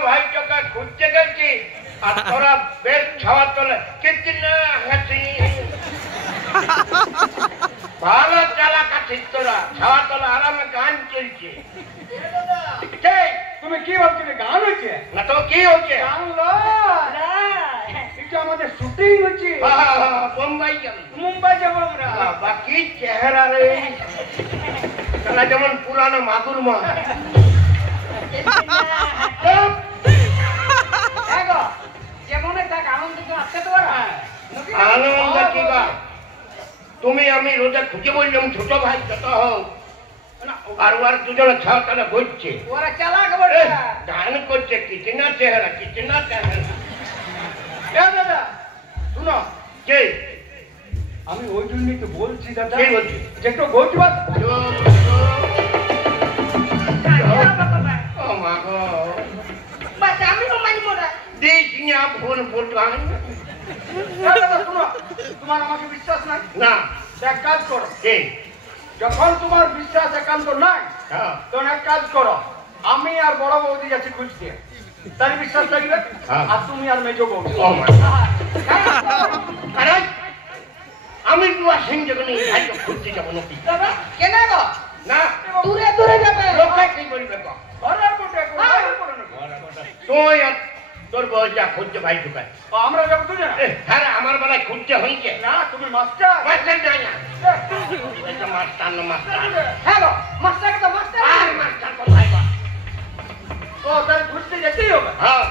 ভাই তোকে খুঁজতে গেছি আর তোরা বেশ ছাওয়া তোলে কিতনা হাসি ভালো চালাক আছিস তোরা ছাওয়া তোলে আরামে গান চলছে তুমি কি ভাবছো গান হচ্ছে না তো কি হচ্ছে গান এটা আমাদের শুটিং হচ্ছে মুম্বাই যাবো আমরা বাকি চেহারা রে তারা যেমন পুরানো মাগুর মাছ আনন্দ কি তুমি আমি রোজা খুঁজে বললাম ছোট ভাই যত হোক আর ওর দুজনে ছাড়া তারা বলছে গান করছে কিচনা চেহারা দাদা শুনো কে আমি ওই জন্যই তো বলছি দাদা কে বলছি যে একটু গোজবাদ তোমার আমাকে বিশ্বাস নাই না এক কাজ করো কে যখন তোমার বিশ্বাস একান্ত নাই তখন এক কাজ করো আমি আর বড় বৌদি যাচ্ছি খুঁজতে তার বিশ্বাস লাগবে আর তুমি আর মেজো বৌদি আমি সিং যখন খুঁজতে যাবো নাকি কেন গো না দূরে দূরে যাবে লোকে কি বলবে ঘরের কোটে তুই আর তোর বউ যা খুঁজছে ভাই ঢুকায় আমরা যাবো দুজনে হ্যাঁ আমার বেলায় খুঁজতে হয়েছে না তুমি মাস্টার মাস্টার যাই না মাস্টার না মাস্টার হ্যাঁ গো মাস্টার তো মাস্টার আর মাস্টার কোথায় গো ও তাহলে খুঁজতে যেতেই হবে হ্যাঁ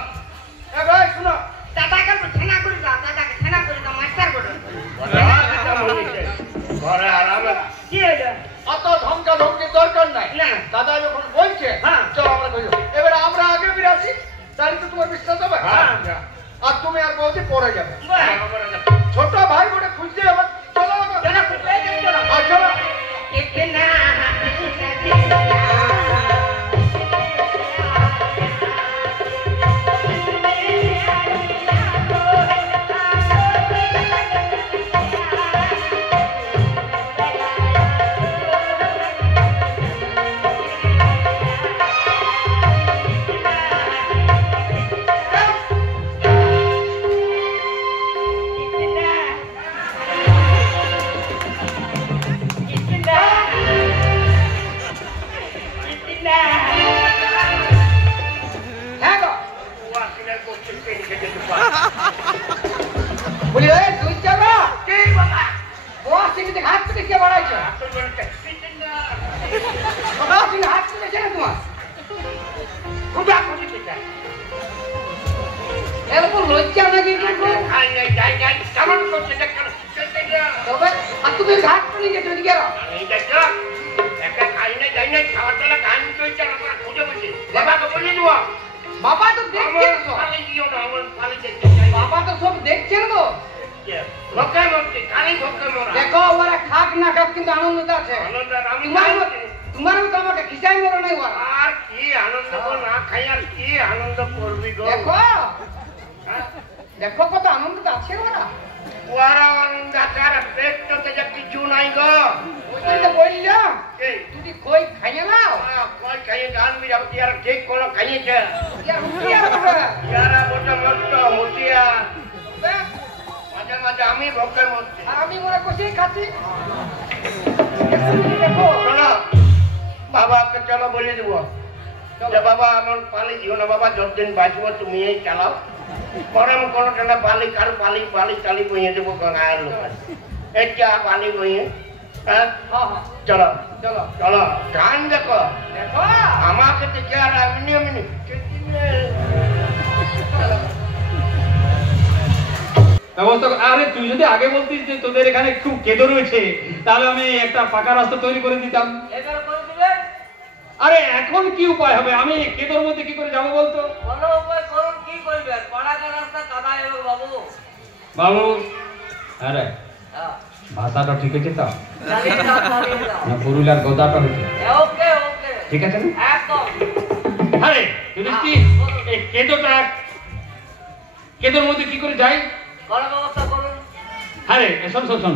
ভাই শুনো দাদাকে ঠেনা করে দাও দাদাকে ঠেনা করে দাও মাস্টার করে ঘরে আরামে কি হলো অত ধমকা ধমকির দরকার নাই না দাদা যখন বলছে হ্যাঁ চলো আমরা খুঁজো এবারে আমরা আগে ফিরে আসি তাহলে তো তোমার বিশ্বাস হবে আর তুমি আর বৌদি পরে যাবে ছোট ভাই বলে খুঁজতে হবে চলো চলো দেখো ওরা খাক না খাক কিন্তু আনন্দ আছে তোমার মতো আমাকে খিসাই মরো নাই ওরা আর কি আনন্দ না খাই আর কি আনন্দ করবি গো দেখো দেখো কত আনন্দ আছে ওরা ওরা আনন্দ আছে আর পেটটাতে যা কিছু নাই গো ওই তো বললাম তুই কই খাইয়ে নাও কই খাইয়ে গান বি যাবো ইয়ার ঠিক কোনো খাইয়েছে ইয়ারা বড় মস্ত হুঁশিয়া মাঝে মাঝে আমি ভোকের মধ্যে আমি ওরা কষেই খাচ্ছি শোনো বাবাকে চলো বলে দেবো যে বাবা আমার পালি দিও না বাবা যতদিন বাঁচবো তুমি এই চালাও গরম কোনো ঠান্ডা বালি কার বালি বালি চালি বইয়ে দেবো গায়ের লোক এটা বালি বইয়ে হ্যাঁ চলো চলো চলো গান দেখো দেখো আমাকে দেখে আর এমনি এমনি আরে তুই যদি আগে বলতিস যে তোদের এখানে খুব কেদো রয়েছে তাহলে আমি একটা পাকা রাস্তা তৈরি করে দিতাম আরে এখন কি উপায় হবে আমি কেদোর মধ্যে কি করে যাবো বলতো বাবু আরে ভাষাটা ঠিক আছে তো না পুরুলিয়ার গোদাটা হচ্ছে ঠিক আছে না আরে তুই এই কেদোটা কেদোর মধ্যে কি করে যাই আরে শোন শোন শোন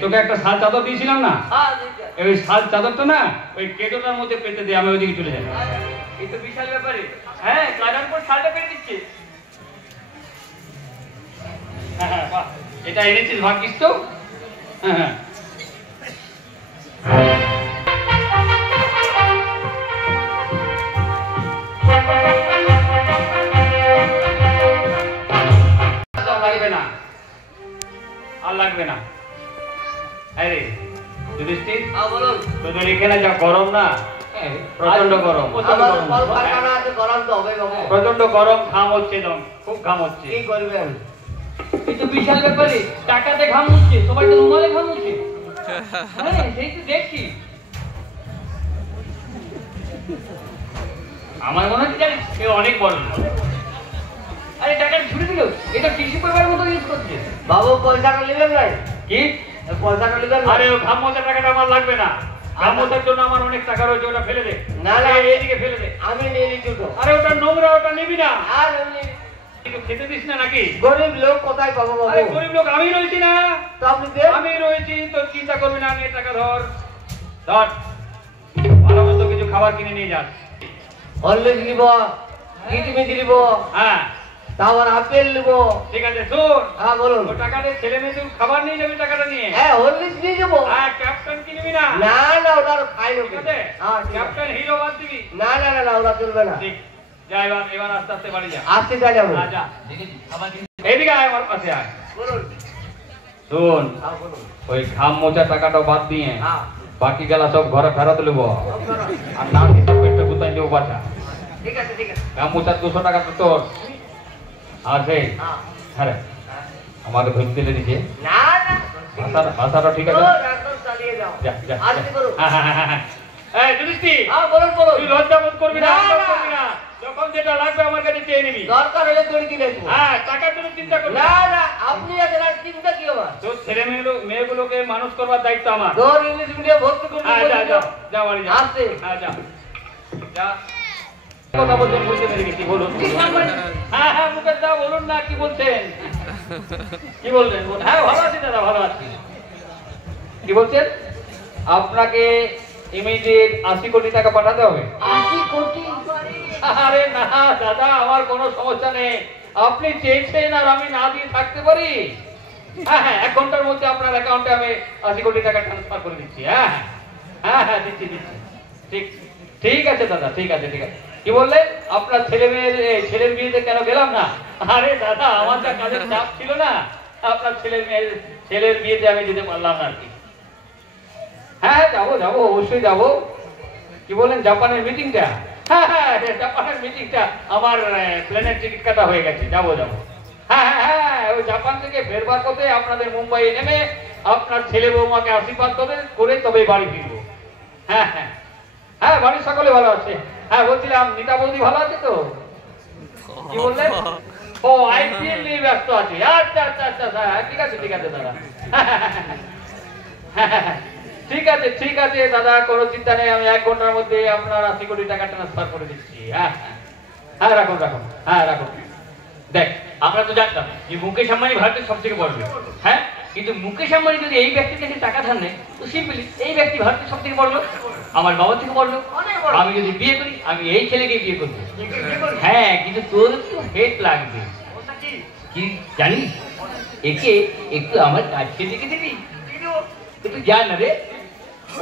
তোকে একটা শাল চাদর দিয়েছিলাম না ওই শাল চাদরটা না ওই কেদোটার মধ্যে পেতে দিয়ে আমি ওইদিকে চলে যাই এই তো বিশাল ব্যাপারে। হ্যাঁ, কাটার পর শালটা পেরে দিচ্ছে। হ্যাঁ, বাহ, এটা এনেছিস ভাগ্যিস তো। হ্যাঁ, লাগবে না, আর লাগবে না। আরে যুধিষ্ঠির, বলুন। তোদের এখানে যা গরম না, প্রচন্ড গরম। প্রচন্ড গরম, ঘাম হচ্ছে, একদম খুব ঘাম হচ্ছে। কি করবেন? কিন্তু বিশাল ব্যাপারে, টাকাতে ঘাম হচ্ছে, সবাই তো রুমালে ঘাম হচ্ছে। হ্যাঁ, সেই তো দেখছি। আমার মনে হচ্ছে জানিস, এ অনেক বড় লোক। আরে টাকা ছুটে দিল, এটা টিস্যু পেপারের মতো ইউজ করছে। বাবু পয়সাটা নেবেন না? কি পয়সাটা নেবেন না? আরে ও ঘাম মোছার টাকাটা আমার লাগবে না। ঘাম মোছার জন্য আমার অনেক টাকা রয়েছে, ওটা ফেলে দে। না, না, এইদিকে ফেলে দে। আমি নিয়ে নিচ্ছি তো। আরে ওটা নোংরা, ওটা নিবি না। আর এমনি কিন্তু খেতে দিস না নাকি? গরিব লোক কোথায় পাবো আরে বাবু? গরিব লোক আমি রয়েছি না। তো আপনি দেন। আমি রয়েছি, তো চিন্তা করবি না। নিয়ে টাকা ধর, ধর, ভালো মন্দ কিছু খাবার কিনে নিয়ে যাস। হরলিক্স নিব, কিটমিট নিব, হ্যাঁ তারপর আপেল নিব। ঠিক আছে, শোন, হ্যাঁ বলুন। ও টাকাতে ছেলে মেয়ে তুই খাবার নিয়ে যাবি টাকাটা নিয়ে। হ্যাঁ হরলিক্স নিয়ে যাবো। হ্যাঁ, ক্যাপ্টেন কিনবি না। না না ওটা খাই ঠিক আছে, হ্যাঁ ঠিক আছে। ক্যাপ্টেন হিরো বাদ দিবি। না না না না ওটা চলবে না। ঠিক, যা এবার, এবার আস্তে আস্তে বাড়ি যা। আসতে চাই যাবো। যা, দেখেছি খাবার কিনে। এইদিকে আয়, আমার কাছে আয়। বলুন। শোন, হ্যাঁ বলুন। ওই ঘাম মোচার টাকাটা বাদ দিয়ে হ্যাঁ বাকি গেলা সব ঘরে ফেরত নেবো। আর না হিসাব পেটে গুতাই দেবো বাচ্চা। ঠিক আছে ঠিক আছে। ঘাম মোচার 200 টাকা তো তোর। আর সেই, হ্যাঁ হ্যাঁ রে, আমাকে ধরে দিলে দিছে। না না ভাষাটা ঠিক আছে। তো একদম চালিয়ে যাও। যা, যা, আসতে করুন। হ্যাঁ, হ্যাঁ, হ্যাঁ, হ্যাঁ। এই যুধিষ্ঠির, হ্যাঁ বলুন বলুন। তুই লজ্জা বোধ করবি না, না, একদম না। করবি না। যখন যেটা লাগবে আমার কাছে চেয়ে নিবি। দরকার হলে তোর কিনে দেবো। হ্যাঁ, টাকার জন্য চিন্তা করবি না না। না আপনি আছেন আর চিন্তা কি আমার? তোর ছেলে মেয়েগুলোকে মানুষ করবার দায়িত্ব আমার। তোর ইংলিশ মিডিয়াম ভর্তি করবি। হ্যাঁ, যা, যা, যা বাড়ি যা। আসতে। হ্যাঁ, যা, যা। কথা বলছেন, বুঝতে পেরে গেছি, বলুন। হ্যাঁ, হ্যাঁ, মুখের দা বলুন না, কি বলছেন? কি বললেন? হ্যাঁ, ভালো আছি দাদা, ভালো আছি। কি বলছেন? আপনাকে ইমিডিয়েট 80 কোটি টাকা পাঠাতে হবে। 80 কোটি? আরে না দাদা, আমার কোনো সমস্যা নেই। আপনি চেয়েছেন আর আমি না দিয়ে থাকতে পারি? হ্যাঁ হ্যাঁ, 1 ঘন্টার মধ্যে আপনার অ্যাকাউন্টে আমি 80 কোটি টাকা ট্রান্সফার করে দিচ্ছি। হ্যাঁ হ্যাঁ হ্যাঁ, দিচ্ছি দিচ্ছি। ঠিক, ঠিক আছে দাদা, ঠিক আছে ঠিক আছে। কি বললেন? আপনার ছেলের বিয়েতে কেন গেলাম না? আরে দাদা, আমার যা কাজের চাপ ছিল না, আপনার ছেলের বিয়েতে আমি যেতে পারলাম না আর কি। হ্যাঁ যাবো যাবো, অবশ্যই যাবো। কি বলেন, জাপানের মিটিংটা? হ্যাঁ হ্যাঁ, জাপানের মিটিংটা আমার প্লেনের টিকিট কাটা হয়ে গেছে, যাবো যাবো। হ্যাঁ হ্যাঁ হ্যাঁ, ওই জাপান থেকে ফেরবার পথে আপনাদের মুম্বাইয়ে নেমে আপনার ছেলে বৌমাকে আশীর্বাদ করে তবে বাড়ি ফিরবো। হ্যাঁ হ্যাঁ হ্যাঁ, বাড়ির সকলে ভালো আছে। হ্যাঁ বলছিলাম, নিতা বৌদি ভালো আছে তো? কি বললেন? ও আইপিএল নিয়ে ব্যস্ত আছে। আচ্ছা আচ্ছা আচ্ছা, হ্যাঁ ঠিক আছে ঠিক আছে দাদা। ঠিক আছে ঠিক আছে দাদা, কোনো চিন্তা নেই। আমি 1 ঘন্টার মধ্যে আপনার 80 কোটি টাকা ট্রান্সফার করে দিচ্ছি। হ্যাঁ হ্যাঁ, রাখুন রাখুন, হ্যাঁ রাখুন। দেখ, আমরা তো জানতাম যে মুকেশ আম্বানি ভারতের সব থেকে বড় লোক। হ্যাঁ, কিন্তু মুকেশ আম্বানি যদি এই ব্যক্তির কাছে টাকা ধার নেয়, তো সিম্পলি এই ব্যক্তি ভারতের সব থেকে বড় লোক, আমার বাবার থেকে বড় লোক। আমি যদি বিয়ে করি, আমি এই ছেলেকে বিয়ে করবো। হ্যাঁ, কিন্তু তোর একটু হেড লাগবে। কি জানিস? একে একটু আমার কাজকে দেখে দিবি। একটু যা না রে,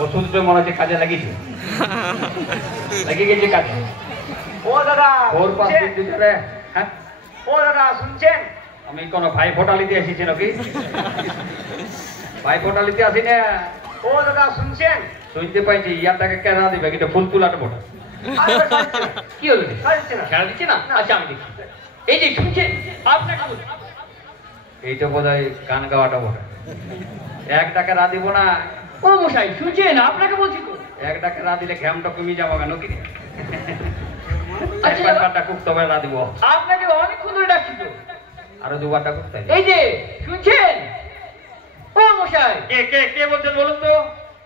ওষুধটা মনে হচ্ছে কাজে লাগিয়েছে, লাগিয়ে গেছে কাজে। ও দাদা, ওর পাশ দিয়ে হ্যাঁ, ও দাদা শুনছেন? আমি কোনো ভাই ফোটালিতে এসেছি নাকি? ভাই ফোটালিতে আসি না। ও দাদা শুনছেন? শুনতে পাইছি, ইয়ারটাকে কেনা দিবে, কিন্তু ফুল তুলাটা মোটা। কি হলো? খেলা দিচ্ছে না? আচ্ছা আমি দেখছি। এই যে শুনছেন, আপনাকে বলছি, এইটা বোধ হয় গান গাওয়াটা মোটা। 1 টাকা রা দিব না। ও মশাই শুনছেন, আপনাকে বলছি তো। 1 টাকা রা দিলে ঘ্যামটা কমে যাবো কেন কি? আচ্ছা খুব তবে রা দিব। আপনাকে অনেকক্ষণ ধরে ডাকছি তো। আরো 2 বার ডাকুন। এই যে শুনছেন, ও মশাই। কে কে কে বলছেন বলুন তো?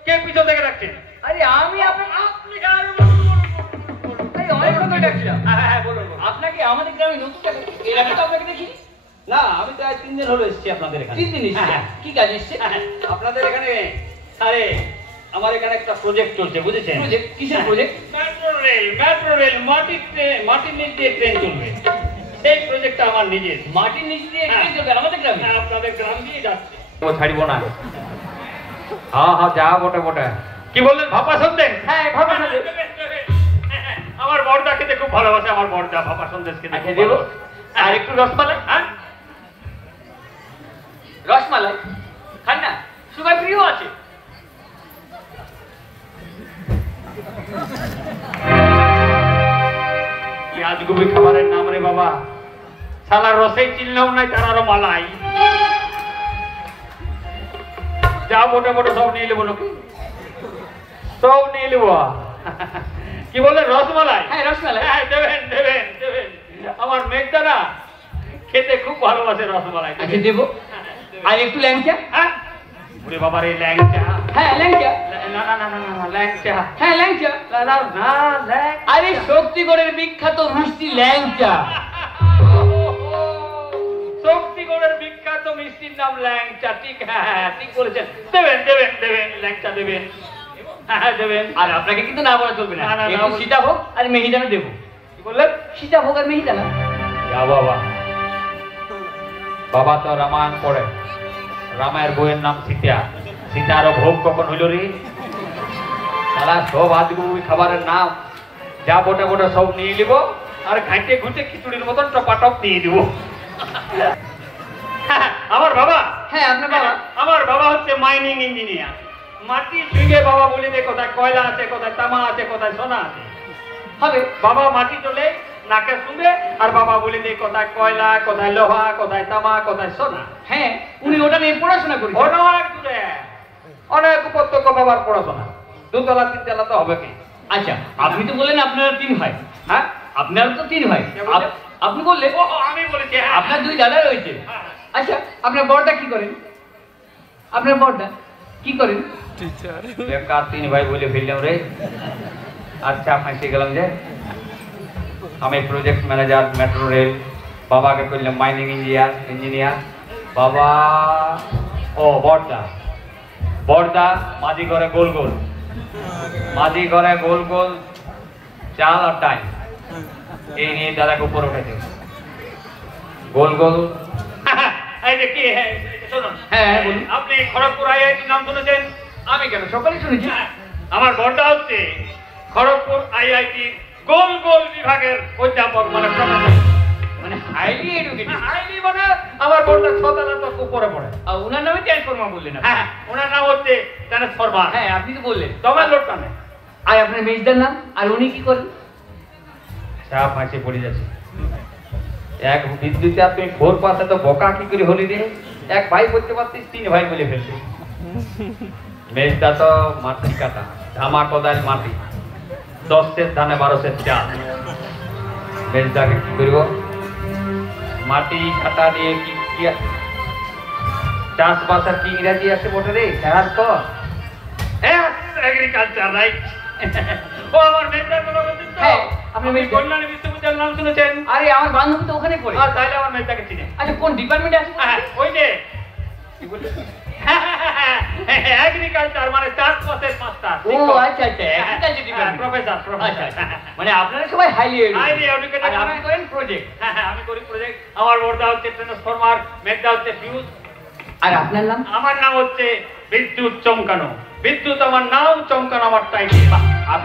কে পিছন থেকে ডাকছেন? আরে আমি আপনাকে আমাদের গ্রামে নতুন এর আগে তো আপনাকে দেখি না। আমি তো 3 দিন হলো এসেছি আপনাদের এখানে। 3 দিন এসেছি? কি কাজ এসেছে আপনাদের এখানে? আরে আমার এখানে একটা প্রজেক্ট চলছে বুঝেছেন? প্রজেক্ট কিসের প্রজেক্ট? মেট্রো রেল মাটির নিচ দিয়ে ট্রেন চলবে। এই প্রজেক্টটা আমার নিজের। মাটির নিচ দিয়ে ট্রেন চলবে আমাদের গ্রামে? হ্যাঁ, আপনাদের গ্রাম দিয়ে যাচ্ছে। ও ছাড়বো না। হ্যাঁ যা বটে বটে। কি বললেন ভাপা সন্দেশ? হ্যাঁ ভাপা সন্দেশ। আমার বড়দা খেতে খুব ভালোবাসে, আমার বড়দা ভাপা সন্দেশ খেতে। আচ্ছা দেবো। আর একটু রসমালাই? হ্যাঁ রসমালাই খান না, সুগার ফ্রিও আছে। কি আজগুবি খাবারের নাম রে বাবা, শালা রসেই চিনলাম নাই তার আরো মালাই। যা মোটে মোটে সব নিয়ে নেবো নাকি, সব নিয়ে নেবো। কি বললেন রসমালাই? হ্যাঁ রসমালাই। হ্যাঁ দেবেন দেবেন দেবেন। আমার মেঘটা না খেতে খুব ভালোবাসে রসমালাই। আচ্ছা দেবো। আর একটু ল্যাংচা? হ্যাঁ ওরে বাবা রে ল্যাংচা। হ্যাঁ ল্যাংচা। না না না না না ল্যাংচা। হ্যাঁ ল্যাংচা। না না না ল্যাংচা। আরে শক্তিগড়ের বিখ্যাত মিষ্টি ল্যাংচা। শক্তিগড়ের বিখ্যাত মিষ্টির নাম ল্যাংচা। ঠিক, হ্যাঁ ঠিক বলেছেন। দেবেন দেবেন দেবেন ল্যাংচা দেবেন। হ্যাঁ দেবেন। আর আপনাকে কিন্তু না বলা চলবে না। না, না, না, একটু বল- সীতাভোগ আর মিহিদানা দেবো। কি বললেন? সীতাভোগ আর মিহিদানা। যা বাবা, বাবা তো রামায়ণ পড়ে, রামায়ের বইয়ের নাম সীতা। সীতারও ভোগ কখন হইল রে? সারা সব আজগুবি খাবারের নাম যা বটে বটে সব নিয়ে নিব, আর ঘাঁটে ঘুঁটে খিচুড়ির মতন টপাটপ দিয়ে দিব। আমার বাবা, হ্যাঁ আপনার বাবা? আমার বাবা হচ্ছে মাইনিং ইঞ্জিনিয়ার। মাটি ছুঁয়ে বাবা বলে দে কোথায় কয়লা আছে, কোথায় তামা আছে, কোথায় সোনা আছে। হবে। বাবা মাটি তোলে নাকে শুনবে, আর বাবা বলে দে কোথায় কয়লা, কোথায় লোহা, কোথায় তামা, কোথায় সোনা। হ্যাঁ উনি ওটা নিয়ে পড়াশোনা করেছেন। অনেক দূরে, অনেক উপত্যক বাবার পড়াশোনা। দুতলা তিনতলা তো হবে কি? আচ্ছা আপনি তো বললেন আপনারা 3 ভাই। হ্যাঁ আপনারা তো 3 ভাই। কে বললেন? আপনি বললেন ও আমি বলেছি। হ্যাঁ। আপনার 2 দাদা রয়েছে। হ্যাঁ। আচ্ছা আপনার বড়টা কি করেন? আপনার বড়টা কি করেন? বেকার 3 ভাই বলে ফেললাম রে। আচ্ছা ফাঁসে গেলাম যে। আমি প্রজেক্ট ম্যানেজার মেট্রো রেল, বাবাকে করলাম মাইনিং ইঞ্জিনিয়ার। বাবা ও বড়দা, বড়দা মাঝি ঘরে গোল গোল, মাঝি ঘরে গোল গোল চাল আর টাইম, এই নিয়ে দাদাকে উপর উঠেছে গোল গোল। এই যে কি, শুনুন। হ্যাঁ বলুন। আপনি খড়গপুর আইআইটি নাম শুনেছেন? আমি কেন সকালে শুনেছি। আমার বড়দা হচ্ছে খড়গপুর আইআইটি গোল গোল বিভাগের অধ্যাপক, মানে প্রফেসর, মানে হাইলি এডুকেটেড। হাইলি মানে আমার বড়দা 6 তলা তো উপরে পড়ে। আর ওনার নামে ট্রান্সফরমার বললেন আপনি। হ্যাঁ ওনার নাম হচ্ছে ট্রান্সফরমার। হ্যাঁ আপনি তো বললেন। তোমার লোকটা নেই। আর আপনার মেজদার নাম? আর উনি কি করেন? সব ফাঁসে পড়ে যাচ্ছে। এক বিদ্যুতে আর তুমি 4 পাশে তো বোকা কি করে হলি রে? এক ভাই বলতে পারতিস, 3 ভাই বলে ফেললি। মেজদা তো মাটি কাটা, ধামা কোদাল মাটি, 10 সের ধানে 12 সের চাল। মেজদাকে কি করব? মাটি কাটা দিয়ে কি চাষবাসের কি ইংরাজি আছে বটে রে? খেয়াল কর। Agriculture right. ও আমার মেজদার কথা বলছেন তো? হ্যাঁ, আপনি আপনি মেজদা। কল্যাণী বিশ্ববিদ্যালয়ের নাম শুনেছেন? আরে আমার বান্ধবী তো ওখানে পড়ে। আর তাহলে আমার মেজদাকে চিনে। আচ্ছা কোন ডিপার্টমেন্টে আছে? হ্যাঁ, ওই যে কি বললি? এগ্রিকালচার মানে চাষবাসের মাস্টার। ও আচ্ছা আচ্ছা এগ্রিকালচার ডিপার্টমেন্ট। প্রফেসর আচ্ছা প্রফেসর। আচ্ছা। মানে আপনারা সবাই হাইলি Highly এডুকেটেড। educated আর আপনি করেন প্রজেক্ট। আমি করি প্রজেক্ট। আমার বড়দা হচ্ছে ট্রান্সফরমার, মেজদা হচ্ছে ফিউজ। আর আপনার নাম? আমার নাম হচ্ছে বিদ্যুৎ চমকানো। বিদ্যুৎ আমার নাম, চমকানো আমার টাইটেল।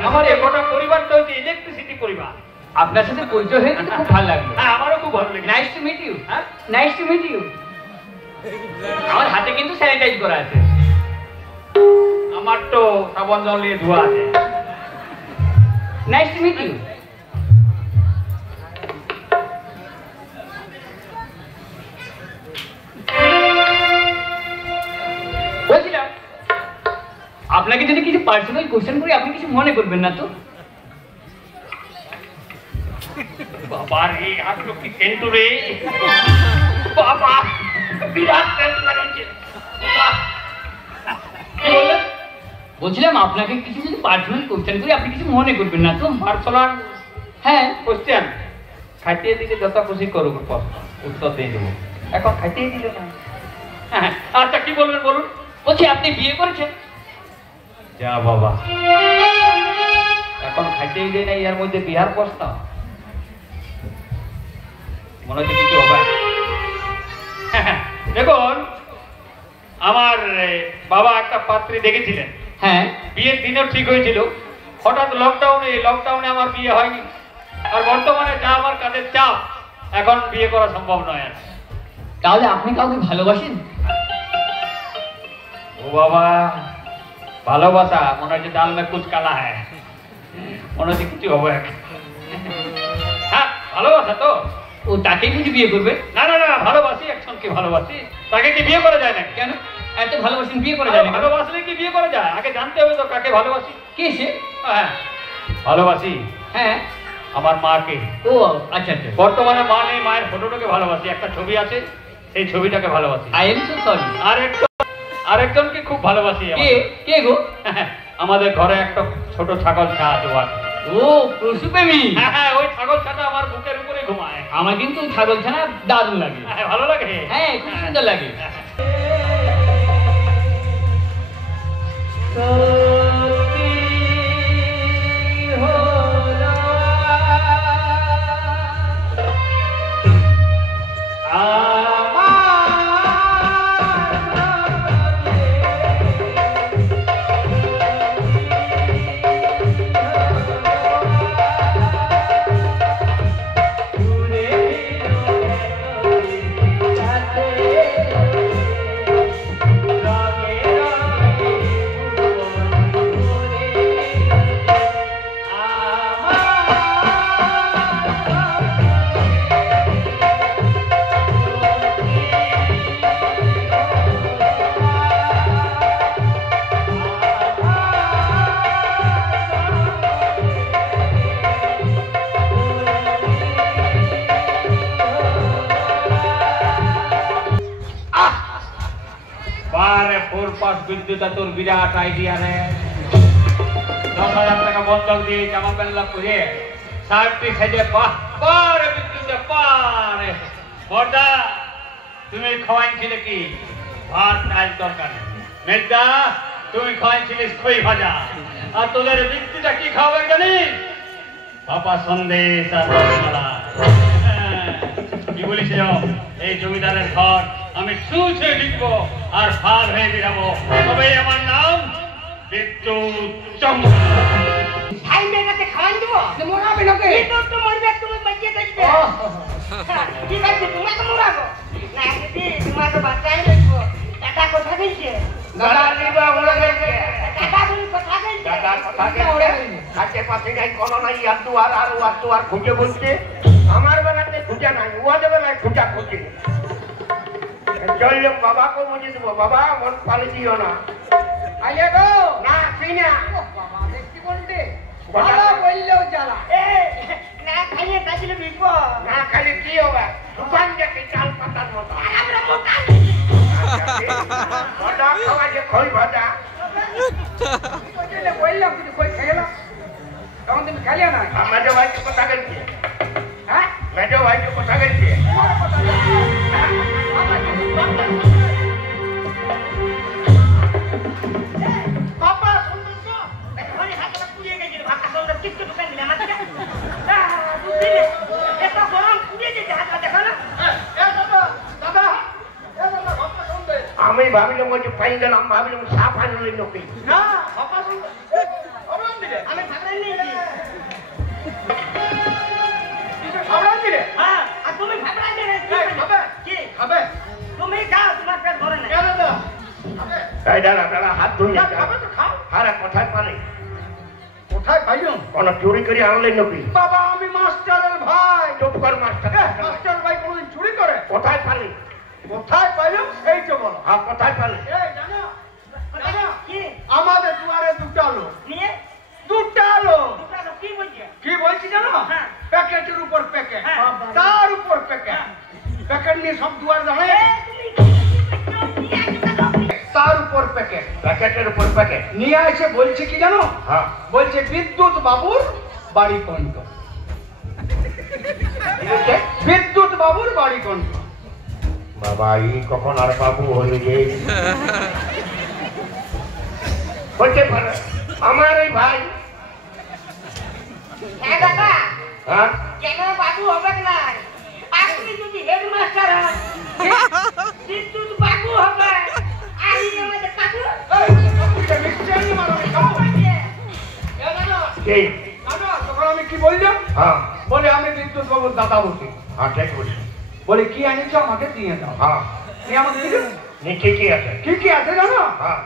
আমার এই গোটা পরিবারটা হচ্ছে ইলেকট্রিসিটি পরিবার। আপনার সাথে পরিচয় হয়ে কিন্তু খুব ভালো লাগলো। হ্যাঁ আমারও খুব ভালো লেগেছে। Nice to meet you. হ্যাঁ নাইস টু মিট ইউ। আমার হাতে কিন্তু স্যানিটাইজ করা আছে। আমার তো সাবান জল দিয়ে ধোয়া আছে। Nice to meet you. বলছিলাম আপনাকে যদি কিছু পার্সোনাল কোশ্চেন করি আপনি কিছু মনে করবেন না তো? বাবা রে, আর তো কি টেন্টু রে বাবা, বিরাট টেন্ট লাগাইছে। কি বললেন? বলছিলাম আপনাকে কিছু যদি পার্সোনাল কোশ্চেন করি আপনি কিছু মনে করবেন না তো? পার্সোনাল হ্যাঁ কোশ্চেন খাইতে দিলে যত খুশি করুক, উত্তর দিয়ে দেবো। এখন খাইতেই দিল না। আচ্ছা কি বলবেন বলুন। বলছি আপনি বিয়ে করেছেন? যা বাবা, এখন খাইতেই দেয় না, এর মধ্যে বিহার প্রস্তাব, মনে হচ্ছে কিছু হবে। দেখুন, আমার বাবা একটা পাত্রী দেখেছিলেন, হ্যাঁ, বিয়ের দিনেও ঠিক হয়েছিল, হঠাৎ লকডাউনে আমার বিয়ে হয়নি। আর বর্তমানে যা আমার কাজের চাপ, এখন বিয়ে করা সম্ভব নয় আর। তাহলে আপনি কাউকে ভালোবাসেন? ও বাবা, ভালোবাসা মনে হচ্ছে ডাল মে কুচ কালা হ্যায়, মনে হচ্ছে কিছু হবে। হ্যাঁ, ভালোবাসা তো। ও তাকেই বুঝি বিয়ে করবে? না না না, ভালোবাসি, একজনকে ভালোবাসি, তাকে কি বিয়ে করা যায় না? কেন এত ভালোবাসেন, বিয়ে করা যায় না? ভালোবাসলে কি বিয়ে করা যায়? আগে জানতে হবে তো কাকে ভালোবাসি। কে সে? হ্যাঁ, ভালোবাসি হ্যাঁ, আমার মাকে। ও আচ্ছা আচ্ছা। বর্তমানে মা নেই, মায়ের ফটোটাকে ভালোবাসি, একটা ছবি আছে, সেই ছবিটাকে ভালোবাসি। I am so sorry. আরেকজনকে খুব ভালোবাসি। কে কে গো? আমাদের ঘরে একটা ছোট ছাগল ছা আছে। ও পশুপ্রেমী। হ্যাঁ, ওই ছাগল ছাটা আমার বুকের উপরে ঘুমায়। আমার কিন্তু ছাগল ছানা দারুণ লাগে। হ্যাঁ, ভালো লাগে। হ্যাঁ, খুব সুন্দর লাগে। বিদ্যুৎ তোর বিরাট আইডিয়া রে। 10,000 টাকা বন্ধক দিয়ে জামা প্যান্ট পরে শার্টটি সেজে পারে বিদ্যুৎ পারে। বড়দা, তুমি খাওয়াইছিলে কি? ভাত ডাল তরকারি। মেজদা, তুমি খাওয়াইছিলিস খই ভাজা। আর তোদের বিদ্যুৎটা কি খাওয়াবে জানিস? বাবা সন্দেশ আর রসমালাই। কি বলিস? এই জমিদারের ঘর আমি ছুঁচে লিখবো আর ফাল হয়ে বেরাবো, তবে আমার নাম বিদ্যুৎ চন্দ্র। ভাই মেয়েটাকে খাওয়াই দেবো? মরাবে নাকি? বিদ্যুৎ তো মরবে, তুমি বাঁচিয়ে থাকবে। ঠিক আছে, তোমাকে মরাবো না, দিদি তোমাকে বাঁচাই রাখবো। টাকা কোথা গেছে? দাদা নিবা উড়ে গেছে। টাকা তুমি কোথা গেছে? দাদা কথা গেছে, কাছে পাশে নাই, কোনো নাই, আর খুঁজে বলছে। আমার বেলাতে খুঁজা নাই, ওদের বেলায় খুঁজা খুঁজে। চললাম বাবাকে বুঝে দেবো, বাবা মন পালি দিও না। আইয়া গো না সিনা বাবা, দেখি বলতে ভালো বললেও জ্বালা। না খাইয়ে তাহলে বিপদ। না খালি কি হবে? দোকান দেখে চাল পাতার মতো। আমরা মোটা ভাজা খাওয়া যে খই ভাজা। বললাম কিন্তু কই খেলাম, তখন তুমি খেলিয়া না। মেজো ভাইকে কথা গেছে, হ্যাঁ, মেজো ভাইকে কথা গেছে। বাবা সুন্দর তো মানে হাতটা পুড়িয়ে গেছে। ভাতটা সুন্দর কিচ্ছু দোকান দিলে আমার দিকে বুঝলি এটা গরম পুড়িয়ে গেছে হাতটা, দেখো না। আমি ভাবিলাম ওই যে পাই গেলাম, ভাবিলাম সাপ আনলে নকি। না বাবা সুন্দর অবরাম দিলে, আমি ভাবলাম নিয়েছি। অবরাম দিলে। হ্যাঁ, আর তুমি ভাবলাম নিয়ে খাবে কি খাবে তুমি খাও, তোমার পেট ভরে না। কেন দাদা খাবে? এই দাঁড়া হাত ধুয়ে খাবে তো খাও। আরে কোথায় পালি? কোথায় পাইলাম? কোন চুরি করে আনলে নকি? বাবা আমি মাস্টারের ভাই। চুপ কর মাস্টার। মাস্টার ভাই কোনদিন চুরি করে? কোথায় পালি? কোথায় পাইলাম সেই তো বলো। হ্যাঁ, কোথায় পালি? এই জানো জানো কি আমাদের দুয়ারে দুটা লোক, নিয়ে দুটা লোক। দুটা লোক কি বলছে? কি বলছি জানো? হ্যাঁ। প্যাকেটের উপর প্যাকেট, হ্যাঁ। তার উপর প্যাকেট, প্যাকেট নিয়ে সব দুয়ার দাঁড়ায়, তুমি নিয়ে আসো। তার উপর প্যাকেট প্যাকেটের উপর প্যাকেট। নিয়ে এসে বলছে কি জানো? হ্যাঁ, বলছে বিদ্যুৎ বাবুর বাড়ি কণ্ঠ। বিদ্যুৎ বাবুর বাড়ি কণ্ঠ। বাবা ই কখন আর বাবু হয়ে যে হতে পারে আমার এই ভাই। হ্যাঁ দাদা, হ্যাঁ কেন বাবু হবে না? আপনি যদি হেডমাস্টার হন, বিদ্যুৎ বাবু হবে। আর এই আমাদের কাকু কি তখন আমি কি বললাম? হ্যাঁ বলে আমি বিদ্যুৎ বাবুর দাদা বলছি। হ্যাঁ ঠিক বলছি। বলে কি আনিস আমাকে দিয়ে দাও। হ্যাঁ কি আমাকে দিলে? নিচে কি আছে? কি কি আছে জানো? হ্যাঁ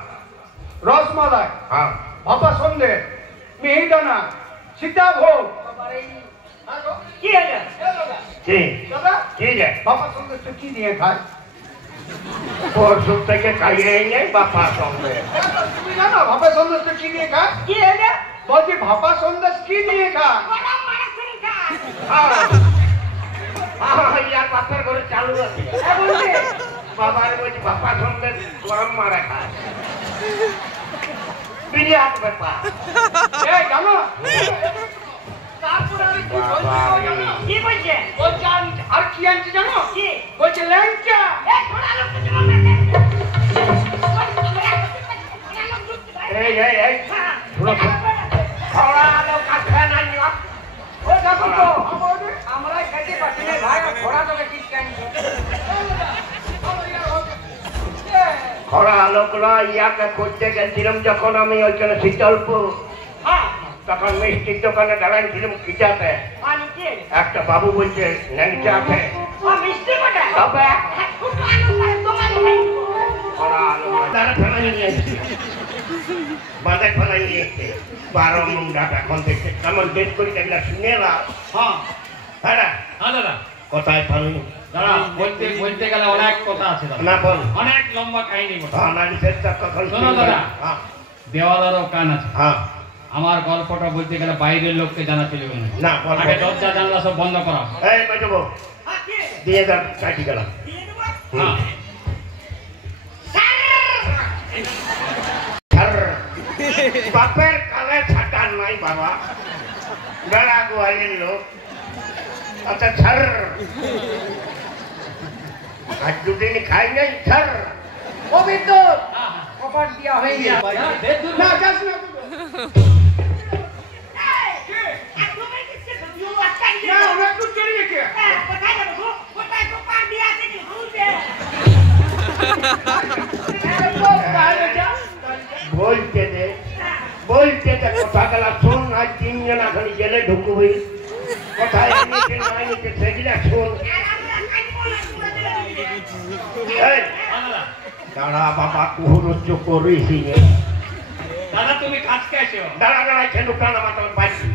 রসমালাই, হ্যাঁ ভাপা সন্দেশ, মিহিদানা, সীতাভোগ। কি হলো? কি দাদা কি যায়? ভাপা সন্দেশটা কি দিয়ে খায়? পরশু থেকে খাইয়ে এনে বাপা সঙ্গে তুমি জানো ভাপা সন্দেশটা কি দিয়ে খায়? কি হলো? বলছি ভাপা সন্দেশ কি দিয়ে খায়? গরম মারা করে খায়। ইয়ার বাপের ঘরে চালু আছে। বাবার বলছি বাপা সঙ্গে গরম মারা খায়। বিরাট ব্যাপার। এই জানো তারপরে আমি কি বলছি জানো? কি বলছে? বলছে আর কি আনছি জানো? কি? বলছে ল্যাংচা। এই ঘোড়া লোক তো তোমার কাছে। এই এই এই শুনো খরা লোক আছে না নিও। ও দেখো তো আমরা খেতে পাচ্ছি না ভাই, ঘোড়া তোকে কি কেন? খরা লোকরা ইয়াকে করতে গেছিলাম যখন আমি ওইখানে শীতলপুর, তখন মিষ্টির দোকানে দাঁড়াইছিলাম খিচাতে। একটা বাবু বলছে ল্যাংচা আছে। তবে খরা লোকরা দাঁড়া ফেলাই নিয়ে এসছে, বাঁধে ফেলাই নিয়ে এসছে 12 মুন্ডাটা। এখন দেখছে কেমন বেশ করি এগুলা শুনে না। হ্যাঁ হ্যাঁ হ্যাঁ দাদা, কোথায় পারুন দাদা বলতে গেলে অনেক কথা আছে দাদা, না বল। অনেক লম্বা কাহিনী বলে। হ্যাঁ নালিশের কখন শোনো দাদা, হ্যাঁ দেওয়ালেরও কান আছে। হ্যাঁ আমার গল্পটা বলতে গেলে বাইরের লোককে জানা চলবে না। না বল। আগে দরজা জানলা সব বন্ধ করা। এই বাজবো দিয়ে দাও, কাটি গেলাম। হ্যাঁ বাপের কালে ছাটার নাই বাবা, বেড়া গোয়ালের লোক। আচ্ছা ছাড়, আজ দুদিন খাই নাই ছাড়। ও বিদ্যুৎ কপাট দিয়া হয়ে গেছে। না যাস না না ওরা একটু চলে গেছে। বলতে দে বলতে দে, কথা গেলা শোন। আজ 3 জন এখন জেলে ঢুকবি, কোথায় এনেছে না এনেছে সেগুলা শোন। এই, দাঁড়া বাবা, কুহুরুচ্চ করিস দাদা তুমি কাজকে আসো। দাঁড়া দাঁড়া, খেলু কান আমার তোমার পাইছি।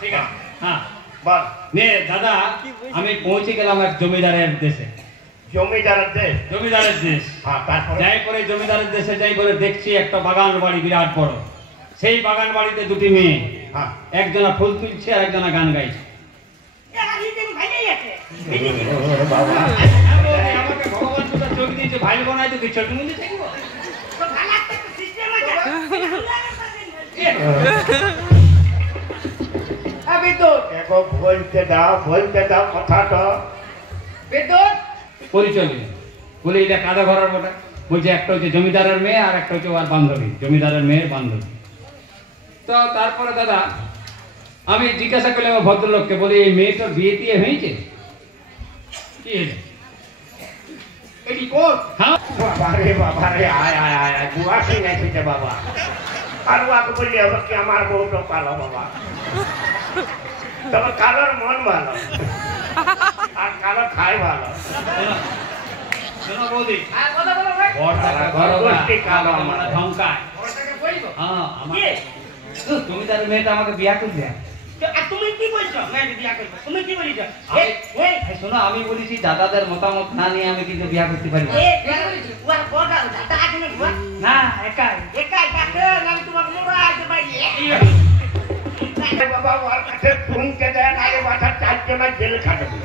ঠিক আছে হ্যাঁ বল। নে দাদা, আমি পৌঁছে গেলাম এক জমিদারের দেশে। জমিদারের দেশ? জমিদারের দেশ। হ্যাঁ তারপরে? যাই করে জমিদারের দেশে যাই করে দেখছি একটা বাগান বাড়ি বিরাট বড়। সেই বাগান বাড়িতে দুটি মেয়ে, হ্যাঁ একজনা ফুল তুলছে আর একজনা গান গাইছে। বাবা আমাকে ভগবান তোরা চোখ দিয়েছে, ভাই বোনাই তো কিছু তুমি থাকবো। বিদ্যুৎ দেখো বলতে দাও কথাটা। বিদ্যুৎ পরিচয় দিলেন, বলে এটা কাদা ঘরের মোটা। বলছে একটা হচ্ছে জমিদারের মেয়ে আর একটা হচ্ছে ওর বান্ধবী, জমিদারের মেয়ের বান্ধবী। তো তারপরে দাদা আমি জিজ্ঞাসা করলাম ভদ্রলোককে, বলি এই মেয়েটার বিয়ে টিয়ে হয়েছে? কি হয়েছে? এটি কোন? হ্যাঁ বাবারে আয় আয় আয় আয়, বুয়া কিনেছে বাবা। আর বুয়াকে বললি হবে কি আমার বউটা পালো বাবা। তবে কারোর মন ভালো আর কারো খাই ভালো। শোনো বৌদি, হ্যাঁ কথা বলো ভাই। ধমকায়। হ্যাঁ আমার জমিদারের মেয়েটা আমাকে বিয়া করবে। তুমি কি বলছো? তুমি কি বলিস? শোনো, আমি বলেছি দাদাদের মতামত না নিয়ে আমি কিন্তু বিয়া করতে পারি না। না একাই। বাবা ওর কাছে শুনতে দেয় না, আগে বাসার 4 জনের জেল খাটবে।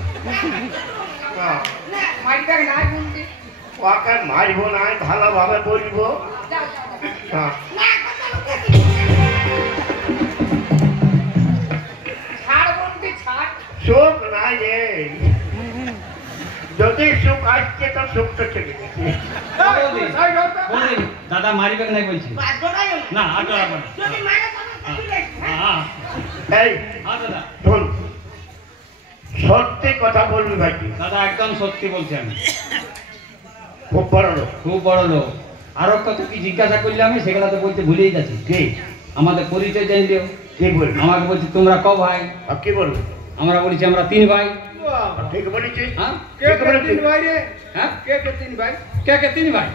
মাইটাকে নাই বলতে। ওকে মারবো না, ভালোভাবে বলবো। হ্যাঁ ছাড় বলতে ছাড়। চোখ নাই রে, যদি সুখ আসছে তো সুখ তো চলে গেছে। বৌদি, বৌদি, দাদা মারিবে নাই বলছি না আর ডরাবো না। যদি মারা তাহলে চলে আসবে। হ্যাঁ এই হ্যাঁ দাদা শোন, সত্যি কথা বলবি ভাইজি, দাদা একদম সত্যি বলছি আমি, খুব বড় লোক। খুব বড় লোক। আরো কত কি জিজ্ঞাসা করলে আমি সেগুলো তো বলতে ভুলেই গেছি। ঠিক আমাদের পরিচয় জানলেও কি বলবি? আমাকে বলছি তোমরা ক ভাই, আর কি বলবি? আমরা বলেছি আমরা 3 ভাই। ঠিক বলেছিস। হ্যাঁ কে কে তিন ভাই রে? হ্যাঁ কে কে তিন ভাই? কে কে 3 ভাই?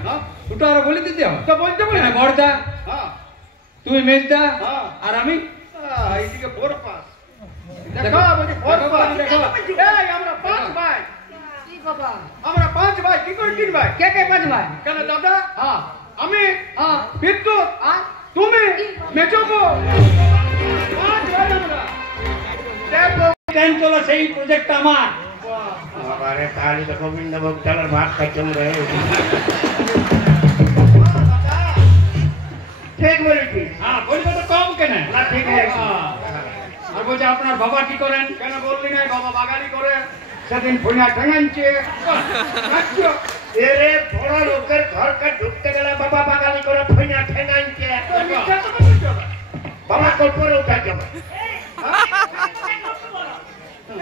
দুটো আরো বলে দিতে হবে তো বলতে বল। এখানে বড়দা, হ্যাঁ তুমি মেজদা হ্যাঁ। আর আমি। এইদিকে ফোর পাস। দেখো বলছি ফোর পাস। দেখো এই আমরা পাঁচ ভাই। কি বাবা আমরা পাঁচ ভাই, কি করে তিন ভাই? কে কে পাঁচ ভাই? কেন দাদা? হ্যাঁ আমি হ্যাঁ বিদ্যুৎ, আর তুমি মেজবো, পাঁচ ভাই আমরা। দেখো ট্রেন চলো সেই প্রজেক্টটা আমার। আরে তাহলে তো গোবিন্দ ভোগ চালার ভাত খাইছেন রে। ঠিক বলেছিস। হ্যাঁ বলবে তো কম কেন? না ঠিক বলেছিস। আর বলছে আপনার বাবা কি করেন? কেন বললি না বাবা বাগানি করে সেদিন ফোনা ঠেঙাইছে। আচ্ছা এরে বড় লোকের ঘরকে ঢুকতে গেলে বাবা বাগানি করে ফইনা ঠেঙাইছে। মিথ্যা তো বলছিস বাবা। বাবা কল্পরে উঠা যাবে।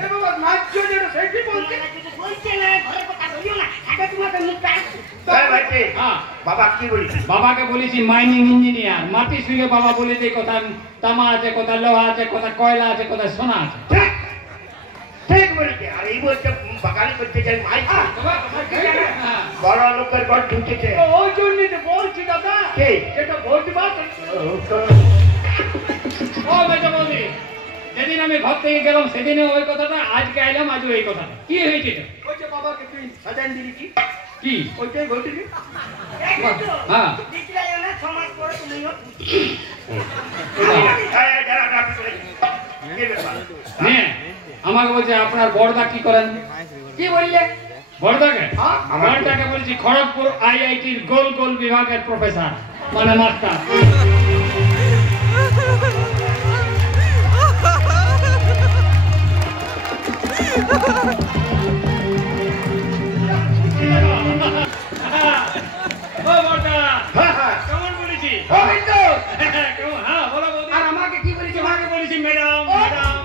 এ বাবা নাচছ যেটা সেটি বলছে। বলছে না ঘরের কথা বলিও না, আগে তোমাকে মুখটা হ্যাঁ ভাইজি, হ্যাঁ বাবা কি বলেছিস? বাবাকে বলেছি মাইনিং ইঞ্জিনিয়ার। মাটির সঙ্গে বাবা বলেছে কথা তামা আছে, কথা লোহা আছে, কথা কয়লা আছে, কথা সোনা আছে। ঠিক ঠিক বলেছে। আর এই বলছে বাগানি করতে চাই মাইক। হ্যাঁ। বড় লোকের ঘর ঢুকেছে। তো ওই জন্যই তো বলছি দাদা। কে? সেটা ভোট বাস। ও বেটা বৌদি, যেদিন আমি ঘর থেকে গেলাম সেদিনে ওই কথাটা, আজকে আইলাম আজও এই কথাটা। কি হয়েছে এটা? ওই যে বাবাকে তুই সাজান দিলি কি? কি? ওইটাই ঘটিলি। হ্যাঁ দিতলা না সমাজ করে তুমিও হ্যাঁ আমাকে বলছে আপনার বড়দা কি করেন? কি বললে? বড়দাকে? হ্যাঁ। বড়দাকে বলছি খড়গপুর আইআইটির গোল গোল বিভাগের প্রফেসর, মানে মাস্টার। ও বড়দা, কেমন বলেছি? কেমন? হ্যাঁ বলো বৌদি। আর আমাকে কি বলেছে? তোমাকে বলেছি ম্যাডাম, ম্যাডাম।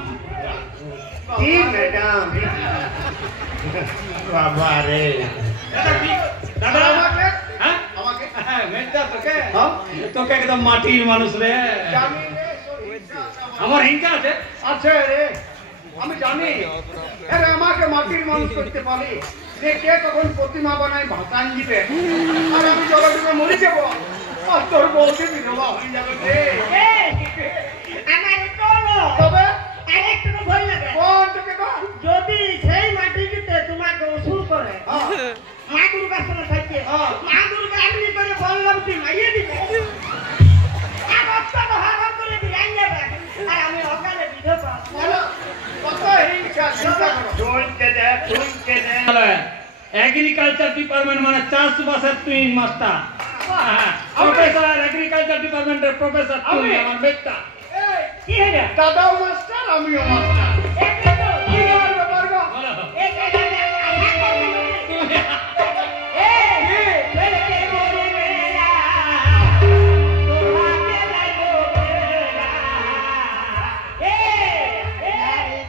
কি ম্যাডাম? বাবা রে, দাদা কি? দাদা আমাকে হ্যাঁ আমাকে হ্যাঁ মেজদা তোকে, হ্যাঁ? তোকে একদম মাটির মানুষ রে। জানি রে তোর হিংসা আছে আমার। আমার হিংসা আছে। আছে রে, আমি জানি। আরে আমাকে মাটির মানুষ করতে পারি যে কে কখন প্রতিমা বানায় ভাসান দিবে, আর আমি জলে ডুবে মরে যাবো, আর তোর বউকে বিধবা হয়ে যাবে রে। আমার চলো তবে আরেকটু ভয় লাগে। কোন তোকে কর? যদি সেই মাটিতে তোমাকে ওসুল করে, হ্যাঁ, মা দুর্গার সঙ্গে থাকছে, হ্যাঁ। মা দুর্গা এমনি করে বললাম তুই মাইয়ে দিবে, আমার তো হারাম করে বিরান যাবে, আর আমি অকালে বিধবা। বলো, কত হিংসা, চিন্তা করো। শুনতে দে, শুনতে দে। এগ্রিকালচার ডিপার্টমেন্ট মানে চাষবাসের তুই মাস্টার। প্রফেসর এগ্রিকালচার ডিপার্টমেন্টের প্রফেসর তুমি, আমি? আমার বেটা। এই, কি হলো? দাদাও মাস্টার, আমিও মাস্টার। এই তো, কি করবে পারবো? বলো। এই কাজে আশা করবি না। তুমি- এই, বেলে মোরে মেলা, তোমাকে লাগো মেলা। এই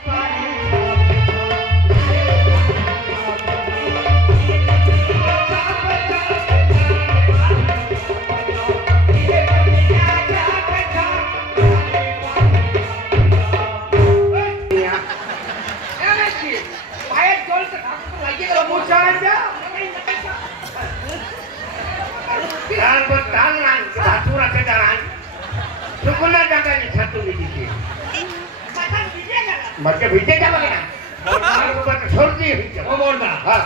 করে পায়ের জলটা ঠাকুর লাগিয়ে গেল। মুছাই দে। তারপর টান নাই, ধাতুর আছে দাঁড়ান। শুকনো জায়গায় ছাতু দিয়েছি। মাথা ভিজে গেল। বাচ্চা ভিজে যাবে না। সর্দি হয়ে ও যাবে। বড়দা, হ্যাঁ,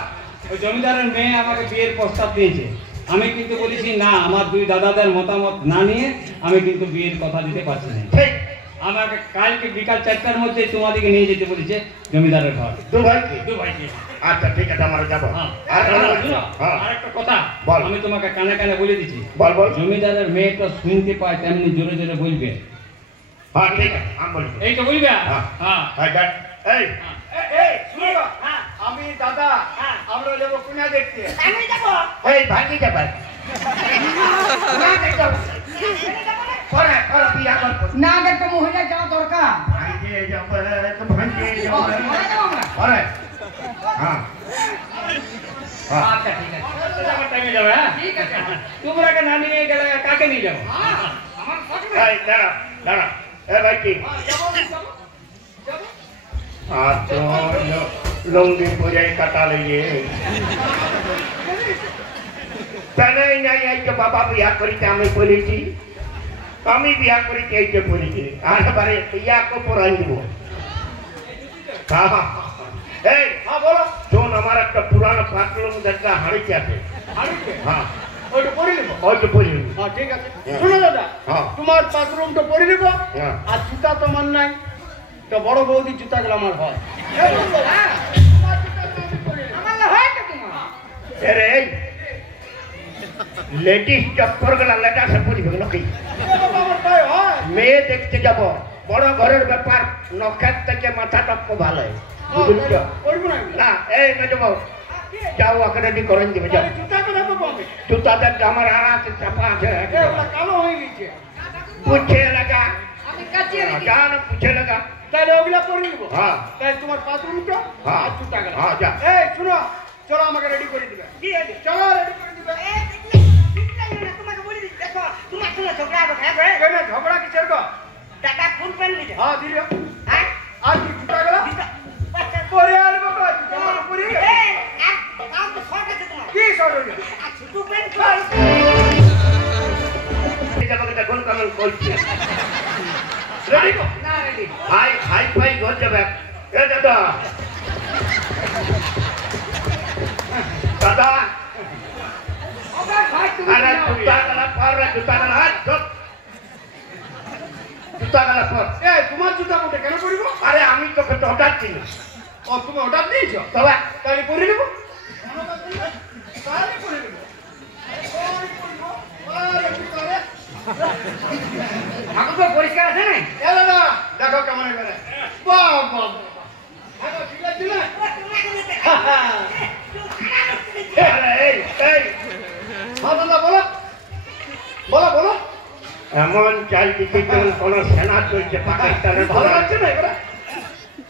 ওই জমিদারের মেয়ে আমাকে বিয়ের প্রস্তাব দিয়েছে। আমি কিন্তু বলেছি না, আমার দুই দাদাদের মতামত না নিয়ে আমি কিন্তু বিয়ের কথা দিতে পারছি না। ঠিক। আমাকে কালকে বিকাল 4টার মধ্যে তোমাদেরকে নিয়ে যেতে বলেছে জমিদারের ঘর। দু ভাই কি? দু ভাইকে। আচ্ছা ঠিক আছে, আমরা যাবো। হ্যাঁ। আর শোনো, হ্যাঁ, আরেকটা কথা বল। আমি তোমাকে কানে কানে বলে দিচ্ছি। বল বল। জমিদারের মেয়েটা শুনতে পায় তেমনি জোরে জোরে বলবে। হ্যাঁ ঠিক আছে, আমি বলি। এইটা বলবে? হ্যাঁ। হ্যাঁ। হ্যাঁ, দেখ। এই এই, শুনো, হ্যাঁ। আমি দাদা, আমরা যাবো কোনা দেখতে আমি যাবো এই ভাগি যাবে না দেখো পরে পরে বিয়া করব না দেখতে মহিলা যাওয়া দরকার ভাগি যাবে তো ভাগি যাবে পরে হ্যাঁ আচ্ছা ঠিক আছে আমার টাইমে যাবে হ্যাঁ ঠিক আছে তোমরা কে না নিয়ে গেলে কাকে নিয়ে যাবো আমার কথা এই দাঁড়া দাঁড়া এ ভাই কি আচ্ছা লঙ্গি পরে কাটালে যে তাই নাই এই যে বাবা বিয়া করিতে আমি বলেছি আমি বিয়া করিতে এই যে বলেছি আর বারে বিয়া কো পরাই দিব হ্যাঁ এই হ্যাঁ বলো শোন আমার একটা পুরানো পাতলং দেখা হাড়িতে আছে হাড়িতে হ্যাঁ ওইটা পরে নেবো ওই তো পরে নিব। হ্যাঁ ঠিক আছে শোনো দাদা হ্যাঁ। তোমার বাথরুমটা পরে নেবো হ্যাঁ। আর জুতা তো আমার নাই তো বড় বৌদির জুতাগুলো আমার হয় আমার না হয় তো তোমার अरे लेडीज चप्पल गला लेटा से पूरी भगनो की আমার তাই হয় মেয়ে দেখতে যাব বড় ঘরের ব্যাপার নখাত থেকে মাথা টপকো ভালো বুঝছো করবো না না এই না যাব যাও আকারেডি করেন দিবে যাও জুতা কোথায় পাবো আমি জুতাদের আমার আড়াতে চাপা আছে ওটা কালো হয়ে গেছে पूछे लगा আমি কাছে রেখে जान पूछे लगा তাহলে ওগুলা পরে নেবো हाँ তাই তোমার বাথরুমটা হ্যাঁ। আর জুতা গেল হ্যাঁ, যা। এই শুনো চলো আমাকে রেডি করে দিবে কি আছে চলো রেডি করে দিবে তোমাকে বলে দিচ্ছি দেখো তোমার সঙ্গে ঝগড়া হবে হ্যাঁ করে কেন ঝগড়া কিসের গো টাকা ফুল পেন নিতে হ্যাঁ দিল হ্যাঁ আর কি জুতা গেল বাচ্চা পরে আর বাবা জুতা পরে গেল এই এক কাম তো শর্ট আছে তোমার কি সরো আর ছোট পেন এটা আমাকে কোন কাম করছি রেডি গো না রেডি হাই হাই ফাই ঘর যাবে এ দাদা দাদা ওকে ভাই তুমি আরে যাও। জুতা গলা পর জুতা গলা হাত ধর জুতা গলা পর এই তোমার জুতা কোটে কেন পরিব আরে আমি তোকে তো অর্ডার দিই ও তুমি অর্ডার দিয়েছো তবে তাহলে পরে নেব তাহলে পরে নেব ঠাকুর পরিষ্কার আছে না এ দাদা দেখো কেমন এবারে বাহ বাহ দেখো ঠিক আছে না আরে এই এই হ্যাঁ দাদা বলো বলো বলো এমন চাল দিকে যেমন কোন সেনা চলছে পাকিস্তানের ভালো লাগছে না এবারে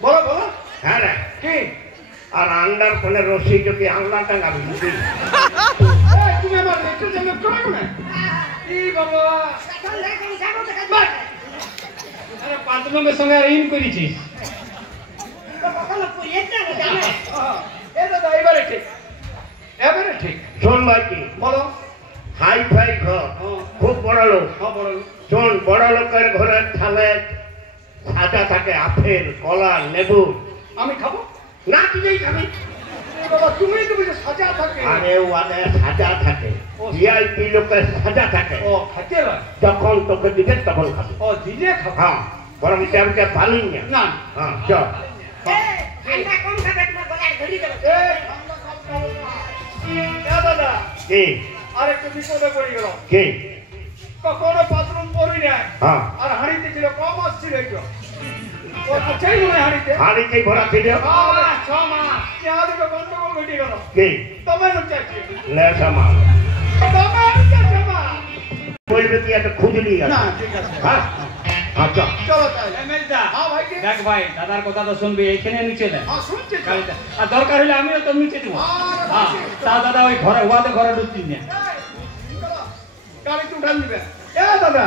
বলো বলো হ্যাঁ রে কি আর আন্ডার ফোনে রশি যদি আংলা টাঙাবি বুঝলি এই তুমি আমার লেকচার দেবে চলো না কি বাবা আরে পাঁচলঙ্গের সঙ্গে আর ইন করেছিস এ দাদা এবারে ঠিক এবারে ঠিক শোন ভাই কি বলো হাই ফাই ঘর খুব বড় লোক হ্যাঁ বলো শোন বড় লোকের ঘরের থালে সাজা থাকে আপেল কলা লেবু আমি খাবো না দিলেই খাবি এ বাবা তুমি যে সাজা থাকে আরে ওয়ানে সাজা থাকে ও। ভিআইপি লোকের সাজা থাকে ও খাতে হয় যখন তোকে দিবে তখন খাবি ও দিলে খাবো হ্যাঁ বরং টাইমটা পালি না না হ্যাঁ চল ঠান্ডা কম খাবে তোমার গলায় ধরি দেবে এই দাদা কি আরেকটু বিপদে পড়ে গেল কি কখনো বাথরুম পড়ি না হ্যাঁ আর হাঁড়িতে ছিল কম আসছিল এইটা ও আছেই মনে হয় হাঁড়িতে হাড়িতে ভরা ছিল ছ মাস পেঁয়াজকে গন্ডগোল ঘটে গেল কি তবে চাইছি লেসা মাল তবে চাইছে মা বলবে কি একটা খুঁজলি না ঠিক আছে হ্যাঁ আচ্ছা চলো তাহলে এমএলটা হ্যাঁ ভাই কি দেখ ভাই দাদার কথা তো শুনবি এইখানে নিচে দেয় হ্যাঁ শুনছি তো। গাড়িটা আর দরকার হলে আমিও তো নিচে দিব হ্যাঁ তা দাদা ওই ঘরে ওয়াদে ঘরে ঢুকছিস না গাড়িতে উঠান দিবে এ দাদা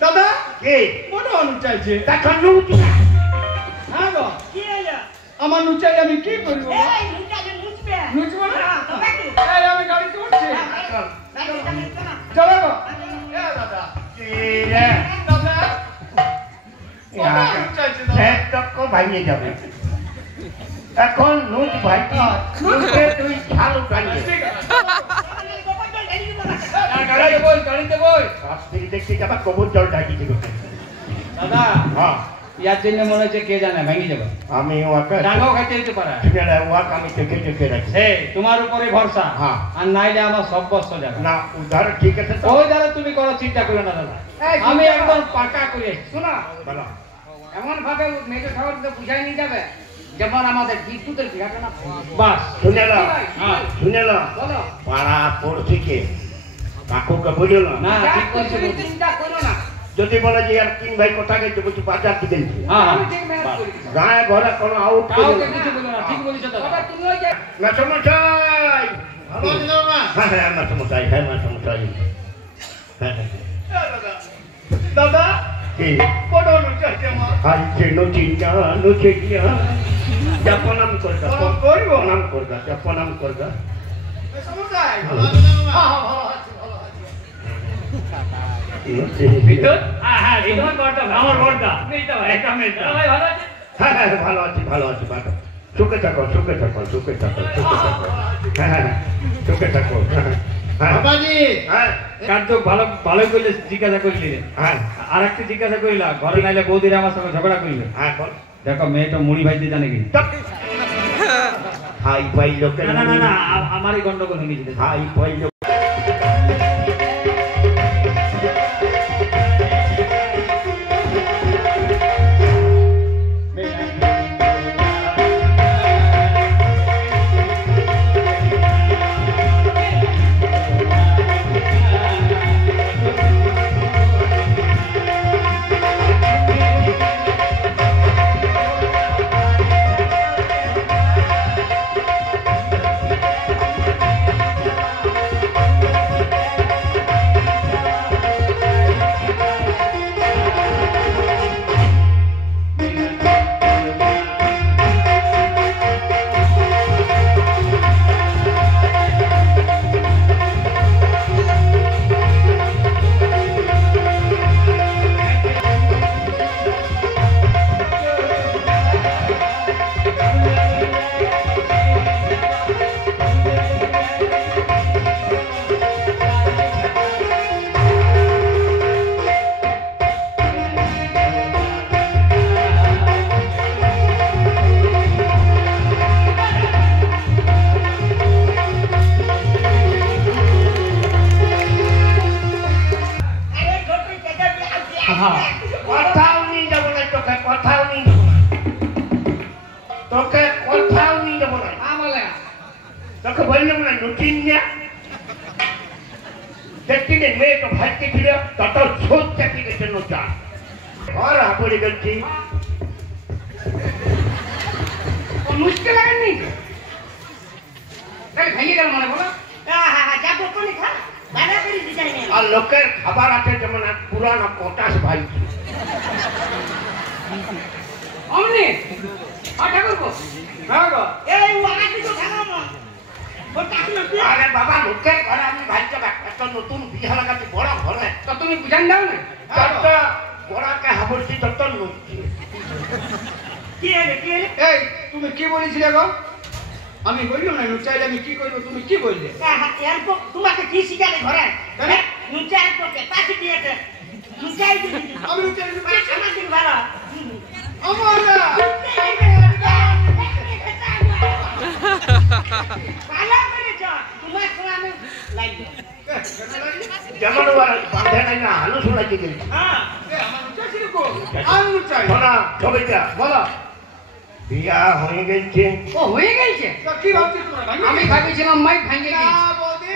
দাদা কি মনে অনু চাইছে তখন লুটি না হ্যাঁ গো কি হলো আমার নু চাই আমি কি করবো এই মুখটাকে মুছবে নুচবো না হ্যাঁ, তবে কি? এই আমি গাড়িতে উঠছি চলো চলো গো এ দাদা কি রে দাদা মনে অনু চাইছে দাদা এক টক্ক ভাঙিয়ে যাবে এখন নুট ভাই নুটে তুই ঝাল উঠাইয়ে ঠিক আছে গাড়িতে বই গাড়িতে বই রাত্রি দেখতে যাবা কবর জল ঢাকি দিবে দাদা হ্যাঁ ইয়ার জন্য মনে হচ্ছে কে জানে ভেঙে যাবে আমি ওকে ডাঙ্গাও খাইতে যেতে পারে ওয়াক আমি দেখে দেখে রাখছি এই তোমার উপরে ভরসা হ্যাঁ। আর নাইলে আমার সব বস্ত যাবে না উধার ঠিক আছে তো ওই দ্বারা তুমি কোনো চিন্তা করো না দাদা এই, আমি চিন্তা একদম পাকা করে এসেছি। শোনো বলো এমন ভাবে মেজর ঠাকুর তো বুঝাই নিয়ে যাবে যেমন আমাদের বিদ্যুতের বিরাট না বাস শুনে না হ্যাঁ শুনে না বলো পাড়া পড়শিকে কাকুকে বলিও না না যা ঠিক করছো বলছো তুমি চিন্তা করো না যদি বলে যে আর 3 ভাই কোথা গেছে বলছি বাজার দিকে হ্যাঁ আমি ঠিক ম্যানেজ করি গায়ে ঘরে কোনো আউট কাউকে কিছু বলো না ঠিক বলেছো দাদা বাবা তুমি ওই যে মাসমশাই ভালো আছেন না হ্যাঁ হ্যাঁ মাসমশাই হ্যাঁ মাসমশাই হ্যাঁ হ্যাঁ দাদা কি বড় লুচাইছে আমার আইছে নচিয়া নচিয়া জপনাম করগা প্রণাম করবো? প্রণাম করগা জপনাম করগা সমস্যায় ভালো আছেন না হ্যাঁ ভালো আছি বিদ্যুৎ হ্যাঁ হ্যাঁ এই তোমার বড়টা আমার বড়টা মেয়েটা ভাই একটা মেয়েটা ভাই ভালো আছে হ্যাঁ হ্যাঁ ভালো আছি ভালো সুখে থাকো সুখে থাকো সুখে থাকো সুখে থাকো হ্যাঁ হ্যাঁ সুখে থাকো হ্যাঁ বাবাজি হ্যাঁ কার তো ভালো ভালোই করলে জিজ্ঞাসা করলি হ্যাঁ আর একটা জিজ্ঞাসা করিলা ঘরে নাইলে বৌদিরা আমার সঙ্গে ঝগড়া করবে হ্যাঁ বল দেখো মেয়েটা মুড়ি ভাইতে জানে কি হাই ফাই লোকের না না না না আমারই গন্ডগোল হয়ে গেছে হাই ফাই লোক কথাও নিয়ে যাবো না তোকে কথাও নিয়ে যাবো না তোকে কোথাও নিয়ে যাবো না আমলে তোকে বললাম না নতুন না দেখছি রে মেয়ে তো ভাইকে ছিল তত ছোট চাকরি গেছে নচা আর হাবড়ে গেছি ও মুশকিল লাগেনি তাহলে ভেঙে গেল মনে বলো যাবো কোনে খা বানা করে দিছাই না আর লোকের খাবার আছে যেমন এক পুরানো পটাশ ভাই অমনি আটা করবো হ্যাঁ গো এই ওয়াটি তো খাও না ওটা না আরে বাবা লোকের ঘরে আমি ভাইকে একটা নতুন বিহা লাগাতে বড় ঘরে তো তুমি বুঝান দাও না তত বড়াকে হাবড়ছি তত নড়ছি কি হলো এই তুমি কি বলেছিলে গো আমি বললাম না লুচাইলে আমি কি করবো তুমি কি বললে এরকম তোমাকে কি শিখালে ঘরে নুচাই তোকে পাখি দিয়েছে নুচাই দিবি আমি লুচাইলে আমার দিন ভালো আমার না ভালো করেছ তোমার সঙ্গে আমি লাগবে যেমন ওরা বাঁধে নাই না আলু শোনাচ্ছি কিন্তু হ্যাঁ আমার লুচাইছিলে গো আমি লুচাই শোনা ছবিটা বলো বিয়া হয়ে গেছে ও হয়ে গেছে তো কি ভাবছিস তোমরা ভাঙি আমি ভাবিছিলাম মাই ভাঙে না গেছে বৌদি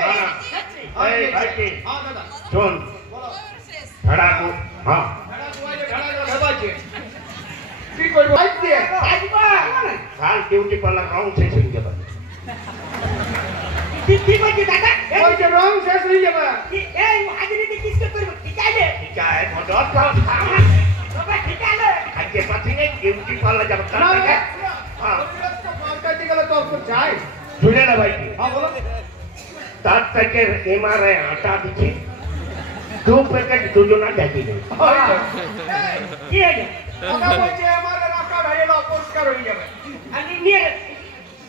এই ভাইকে হ্যাঁ দাদা শোন বলো ভাড়া হ্যাঁ ভেড়া দুয়াইলে ভেড়া গেল ভেবাইছে কি করবো আইস দিয়ে কাল ডিউটি পার্লার রং শেষ হয়ে যাবে কি করছি দাদা ওই যে রং শেষ হয়ে যাবে এই হাজিরিতে কিসকে করব ঠিক আছে ঠিক আছে মদত খাও বাবা ঠিক আছে আজকে পাচ্ছি নেই ডিউটি পার্লার যাবে না হ্যাঁ পাল্টাইতে গেলে তো অল্প চাই শুনে না ভাই হ্যাঁ বলো তার থেকে এমআরআই আটা দিচ্ছি 2 প্যাকেট দুজনা দেখি নেই কি হলো কথা বলছে আমার রাখা ঢাইলে অপরিষ্কার হয়ে যাবে আমি নিয়ে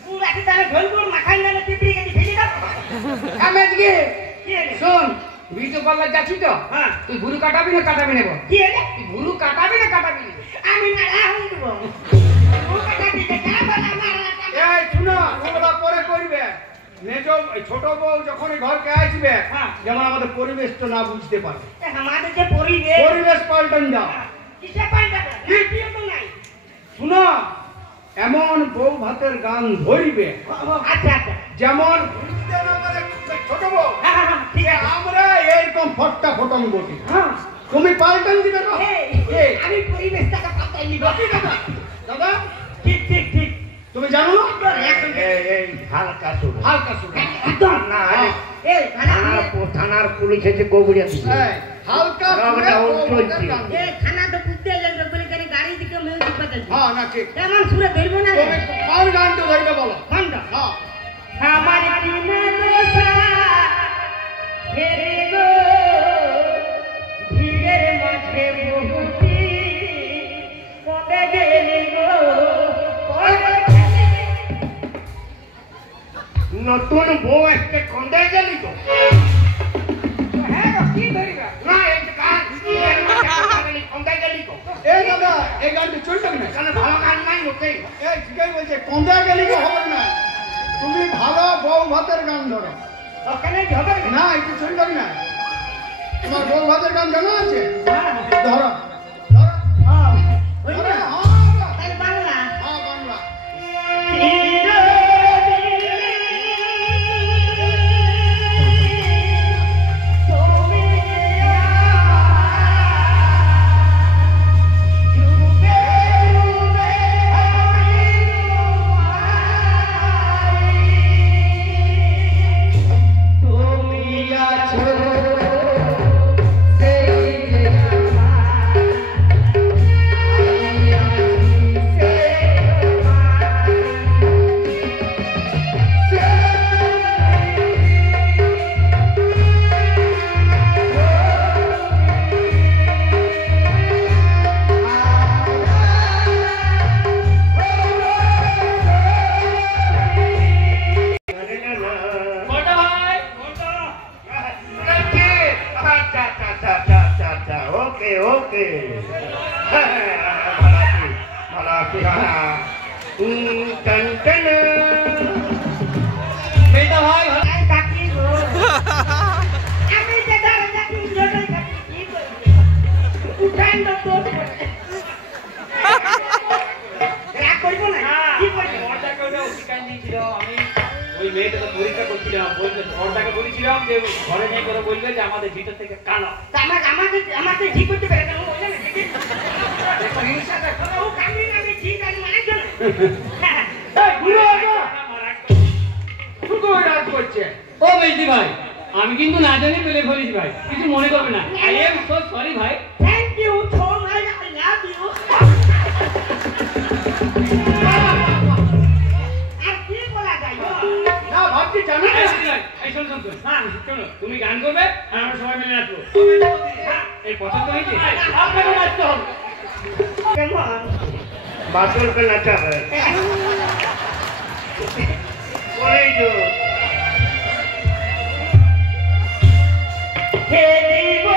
পুরা কি তাহলে ঢোলপুর মাখাই না পিপড়ি গেছি ফেলে দাও আমি আজকে কি হলো শোন ভিডিও পার্লার যাচ্ছি তো হ্যাঁ তুই ভুরু কাটাবি না কাটাবি নেব কি হলো তুই ভুরু কাটাবি না কাটাবি না আমি না হই দেব ও কথা দিতে যা বলা মারা এই শুনো ওগুলা পরে করবে মেজো ছোট বউ যখন ঘরকে আসবে হ্যাঁ। যেমন আমাদের পরিবেশটা না বুঝতে পারে আমাদের যে পরিবেশ পরিবেশ পাল্টান দাও কিসে পাল্টাবে কি তো নাই শুনো এমন বউ ভাতের গান ধরিবে আচ্ছা আচ্ছা যেমন ছোট বউ ঠিক আছে আমরা এইরকম ফট্টা ফটং বটি হ্যাঁ তুমি পাল্টান দিবে না এই, আমি পরিবেশটাকে পাল্টাই নিব দাদা ঠিক ঠিক ঠিক তুমি জানো না এই হালকা শুরু হালকা শুনে একদম না এই থানার পুলিশ এসে গোবরিয়া দিচ্ছে হালকা না, শুনে ওটা বউ চলছে। ভাতের গান এই খানা তো কুত্তে লাগবে বলে করে গাড়ি দিকে মিউজিক বাজাচ্ছে হ্যাঁ না ঠিক এমন সুরে ধরবো না তুমি কোন গানটা ধরবে বলো কোনটা হ্যাঁ আমার দিনে দোসা হেরে গো ভিড়ের মাঝে বহুতি কবে গেলি গো নতুন বউ আসতে খন্ডে গেলি তো হ্যাঁ গো, কি ধরিবা না এই গান খন্ডে গেলি তো এই দাদা এই গানটা চলবে না এখানে ভালো গান নাই ওকে এই ঠিকই বলছে কন্দা গেলি হবে না তুমি ভালো বউ ভাতের গান ধরো ওখানে হবে না এটা চলবে না তোমার বউ ভাতের গান জানা আছে ধরো ধরো হ্যাঁ ওই ধরো, না হ্যাঁ তাহলে বাংলা হ্যাঁ বাংলা ওকে ওকে ভালো আছি মেয়েটা ভাই এই চাকরি গো আমি যে ধরে চাকরি জোরে চাকরি কি করব উঠান তো তো রাগ করব না কি করব ঘরটাকে ওটা অধিকার নিয়েছিল আমি ওই মেয়েটা তো পরীক্ষা করছিলাম বলতে ঘরটাকে বলেছিলাম যে ঘরে যাই করে বলবে যে আমাদের ভিতর থেকে কালো আমাকে ঠিক করতে পারে কেন বলে না দেখো হিংসা দেখো ও কামি আমি ঠিক আমি মানে জানো এই ঘুরে আসো শুধু ওই রাত করছে ও মেজদি ভাই আমি কিন্তু না জানি বলে ফেলিস ভাই কিছু মনে করবে না আই এম সো সরি ভাই thank you so much I love you আর কি বলা যায় না ভাবছি জানো না এই শোন শোন শোন হ্যাঁ শোনো তুমি গান করবে আর আমরা সবাই মিলে নাচবো এই পছন্দ হয়েছে আপনাকে নাচতে হবে কেমন बातों पे नचा है कोई जो हे दीवो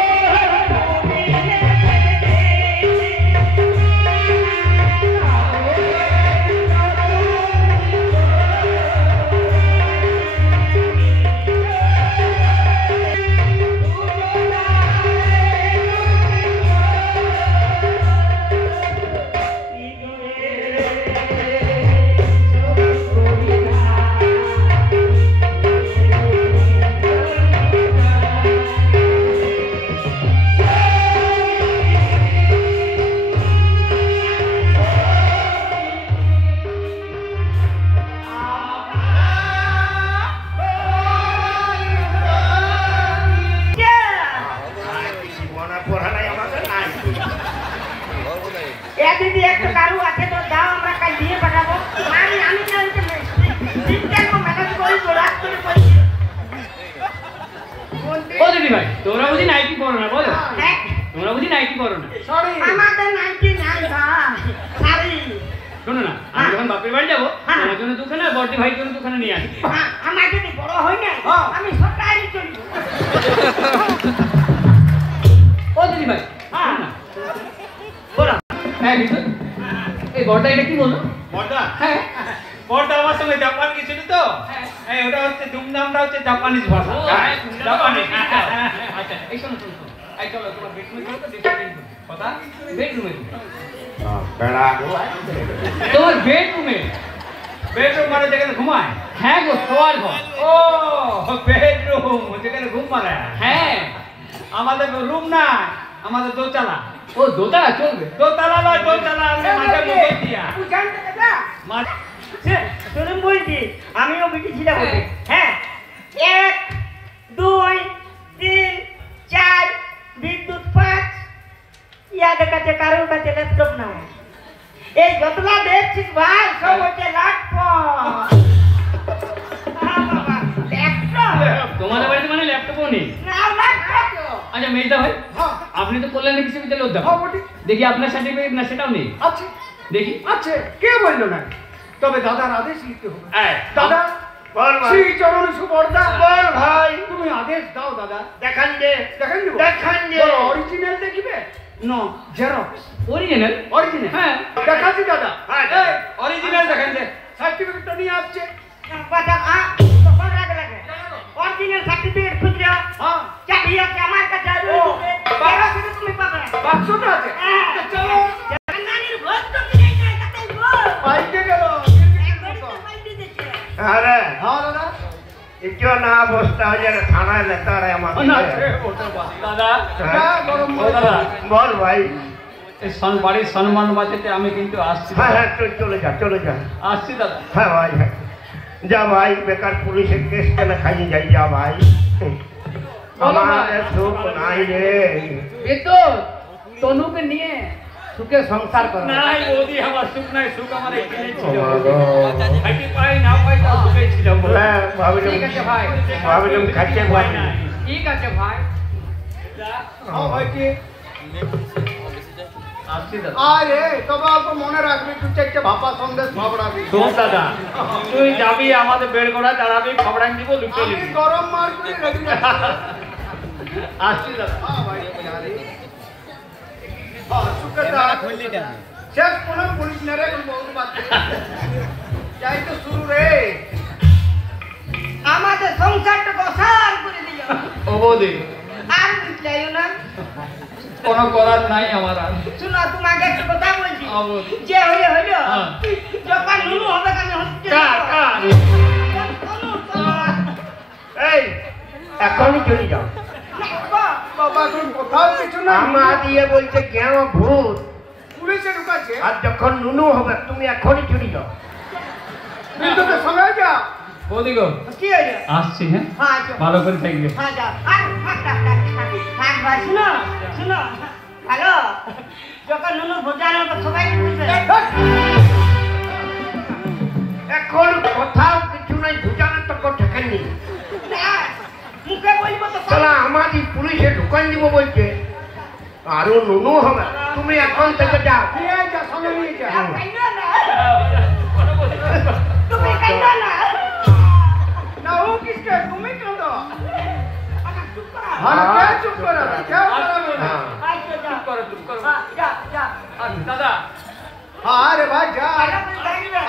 दीदी एक कारू आके तो दाओ हमरा कल दिए बताबो मारी আমি জানতে সিস্টেম को मैनेज করি জোড়াত করে করি ও দিদি ভাই তোমরা বুঝি নাইটি পরো না বলো হ্যাঁ তোমরা বুঝি নাইটি পরো না সরি আমাদের 99 ভাই সারি শোনো না আমি যখন বাপের বাড়ি যাবো তোমার জন্য দুখানা বড়দি ভাইয়ের জন্য দুখানা নিয়ে আসি আমার যদি বড় হয় না আমি সরকারি চলি ও দিদি ভাই হ্যাঁ না বড়া হ্যাঁ দিদি এই বড়টা এটা কি বললো বড়দা হ্যাঁ বড়দা আমার সঙ্গে জাপান গেছিল তো হ্যাঁ ওটা হচ্ছে দুমদামটা হচ্ছে জাপানিজ ভাষা ও, জাপানিজ আচ্ছা এই শোনো শোনো শোনো। এই চলো তোমার বেডরুমে চলো তো ডিস্টার্ব কথা বেডরুমে বেড়া তোমার বেডরুমে বেডরুম মানে যেখানে ঘুমায় হ্যাঁ গো শোয়ার ঘর ও বেডরুম যেখানে ঘুম মারে হ্যাঁ আমাদের রুম না আমাদের দোতলা ও দোতলা চলবে দোতলা নয় দোতলা আমি মাথা মুখে দিয়া শুনুন বলছি আমিও বিটি ছিলাম হ্যাঁ 1 2 3 4 বিদ্যুৎ 5 ইয়াদের কাছে কারোর কাছে ল্যাপটপ নাই এই যতলা দেখছিস ভাই সব হচ্ছে ল্যাপটপ তোমাদের বাড়িতে মানে ল্যাপটপও নেই আচ্ছা মেজদা ভাই আপনি তো কল্যাণ বিশ্ববিদ্যালয়ের অধ্যাপক দেখি আপনার সার্টিফিকেট না সেটাও নেই আছে দেখি আছে কে বললো না তবে দাদার আদেশ লিখতে হবে এই দাদা বল ভাই শ্রী চরণ সুবর্দা বল ভাই তুমি আদেশ দাও দাদা দেখান দে দেখেন দিব দেখান দে অরিজিনাল দেখিবে নো জেরক্স অরিজিনাল অরিজিনাল হ্যাঁ দেখাচ্ছি দাদা হ্যাঁ এই অরিজিনাল দেখেন যে সার্টিফিকেটটা নিয়ে আসছে কথা তখন রাগ লাগে অরিজিনাল সার্টিফিকেট খুঁজে হ্যাঁ চাবি আছে আমার কাছে আছে তুমি পাবে বাক্সটা আছে হ্যাঁ। চলো নানির ভোট তো মিলে যায় তাতে ভোট পাইতে গেল আরে হ্যাঁ দাদা ইচ্ছো না অবস্থা হয়ে যাবে থানায় লেতার আমাকে দাদা হ্যাঁ গরম ও দাদা বল ভাই এই বাড়ির সম্মান বাঁচাতে আমি কিন্তু আসছি হ্যাঁ হ্যাঁ তুই চলে যা আসছি দাদা হ্যাঁ ভাই হ্যাঁ যা ভাই বেকার পুলিশের কেস কেন খাইয়ে যাই যা ভাই আমাদের সুখ নাই রে বেতন তনুকে নিয়ে সুখে সংসার করো নাই বৌদি আমার সুখ নাই সুখ আমার এখানে ছিল ও মা গো। খাইতে পাই না পাই তা সুখে ছিল হ্যাঁ, ভাবিলাম ঠিক আছে ভাই খাইতে পাই না ঠিক আছে ভাই হ্যাঁ ভাই কি আসছি দাদা আরে তবে অল্প মনে রাখবি তুই চারটে ভাপা সন্দেশ ভাবড়াবি শোন দাদা তুই যাবি আমাদের বের করা দাঁড়াবি খবরান দিব লুকিয়ে আমি নিবি গরম মার করে রেডি আসছি দাদা হ্যাঁ ভাই হ্যাঁ সুখে দা শেষ কোনো পুলিশ না রে বহুত বাদ যাই তো শুরু রে আমাদের সংসারটা বসার করে দিল ও বৌদি আর বুঝলাইও না কোনো করার নাই আমার আর শুনো তোমাকে একটা কথা বলছি হ্যাঁ, বৌদি। যে হইলে হইল হ্যাঁ। যখন নুনু হবে আমি হচ্ছে কার? এই এখনই চলে যাও বাবা তুই কোথাও কিছু না আমা দিয়ে বলছে কেন ভূত পুলিশে ঢুকাচ্ছে আর যখন নুনু হবে তুমি এখনই চলে যাও বিদ্যুতের সঙ্গে যা বৌদি গো কি হইল আসছি হ্যাঁ হ্যাঁ যাও। ভালো করে থাকবে হ্যাঁ যাও থাক ভাই শুনো শুনো হ্যালো যখন নুনু ভোজানো হবে সবাই বুঝবে এখন কোথাও কিছু নাই ভুটানের তো কোনো ঠেকেন নেই না, মুখে বলবো তো তাহলে আমাদের পুলিশে ঢুকান দিব বলছে আরো নুনু হবে তুমি এখন থেকে যাও নিয়ে যা সঙ্গে নিয়ে যা কাইলো না তুমি কাইলো না না ও কিসকে তুমি কেন দাও আমার চুপ করা হ্যাঁ কে চুপ করা কেউ করাবে না হ্যাঁ আইছো যাও করো চুপ করো হ্যাঁ, যা যা দাদা হ্যাঁ আরে ভাই যা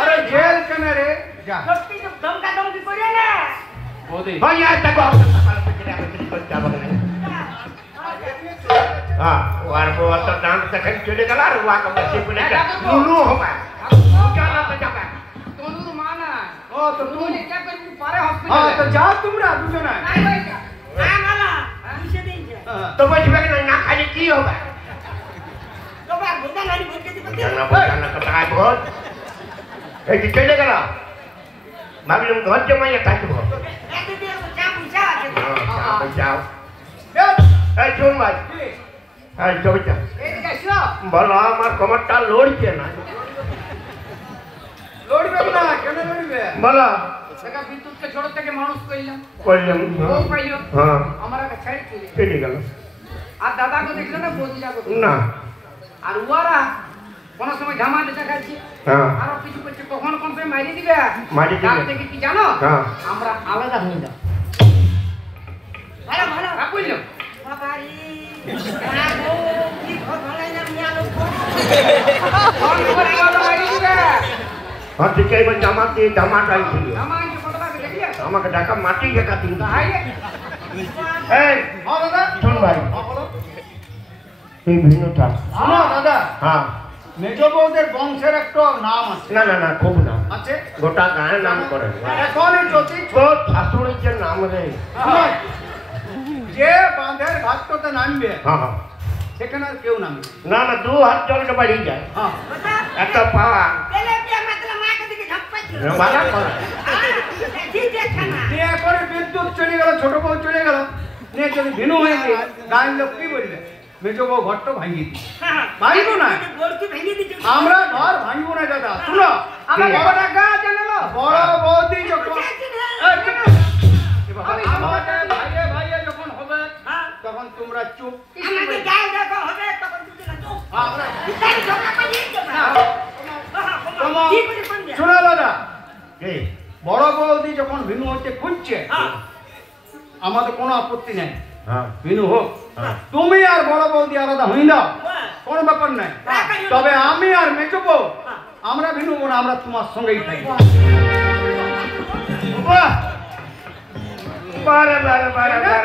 আরে জেল কেন রে যা সত্যি তো ধমকা ধমকি করিও না বৌদি ভাই আর দেখো হ্যাঁ ওর বউ তো ডান্স দেখেন চলে গেল আর ওয়াকে বসে বলে নুনু হবে ভুটানে যাবে তনুর মা না ও তো তনু তুমি এটা করবি পারে হ্যাঁ হসপিটালে তো যাও তোমরা দুজনে নাই ভাই না মালা কিসে দিয়েছে তো বলবে না খালি কি হবে তোমার ভোজা নানি বলতে দিতে জানা বোঝানা কোথায় ভোট এই যে চলে গেল ভাবলাম ঘর জমাইয়া থাকবো এত দিয়ে চা পয়সা আছে যাও এই শোন ভাই এই জমিটা এদিকে আসো বলো আমার কমরটা লড়ছে না লড়বে না কেন লড়বে বলো দেখা বিদ্যুৎকে ছোট থেকে মানুষ করলাম করলাম ও পাইলো হ্যাঁ আমার একটা ছেড়ে চলে চলে গেল আর দাদাকে দেখলে না বদিলাকে না আর ওরা কোনো সময় ঝামাতে দেখাচ্ছে হ্যাঁ আরো কিছু করছে কখন কোন সময় মারি দিবে মারি দিবে। তার থেকে কি জানো হ্যাঁ। আমরা আলাদা হয়ে যাব ভালো ভালো বুঝলো বাবারি রাগো কি ঘটনায় না মিয়ালো কোন করে আলাদা মারি দিবে হ্যাঁ ঠিক আছে জামাটাই ছিল আমার যে কতটাকে দেখলে আমাকে ডাকা মাটি ঢেকা দিন হাই এই হ্যাঁ দাদা শোন ভাই হ্যাঁ বলো তুই ভিন্ন থাক। শোনো দাদা, হ্যাঁ মেজ বৌদের বংশের একটা নাম আছে। না না না খুব নাম আছে গোটা গায়ে নাম করে এখন যদি তোর শাশুড়ির যে নাম রে। শোনো, যে বাঁধের ঘাটটাতে নামবে হ্যাঁ হ্যাঁ সেখানে আর কেউ নামবে না না 2 হাত জলটা বাড়িয়ে যায় হ্যাঁ একটা পাওয়া বাধা করা নিয়ে করে বিদ্যুৎ চলে গেল, ছোট বউ চলে গেল, নিয়ে যদি ভিন্ন হয়ে গেল গায়ের লোক কি বলবে? মেজ বউ ঘরটা ভাঙিয়ে দিই, ভাঙবো না আমরা ঘর ভাঙবো না দাদা। শুনো আমার বড়টা গা জানালো বড় বৌদি যখন আমাদের ভাইয়ে ভাইয়ে যখন হবে তখন তোমরা চুপ। শোনো দাদা, বড় বৌদি যখন ভিন্ন হচ্ছে খুঁজছে আমাদের কোনো আপত্তি নেই, ভিন্ন হোক। তুমি আর বড় বৌদি আলাদা হই না, কোনো ব্যাপার নাই। তবে আমি আর মেজ বউ আমরা ভিন্ন হবো না, আমরা তোমার সঙ্গেই থাকি। বারে বারে বারে বারে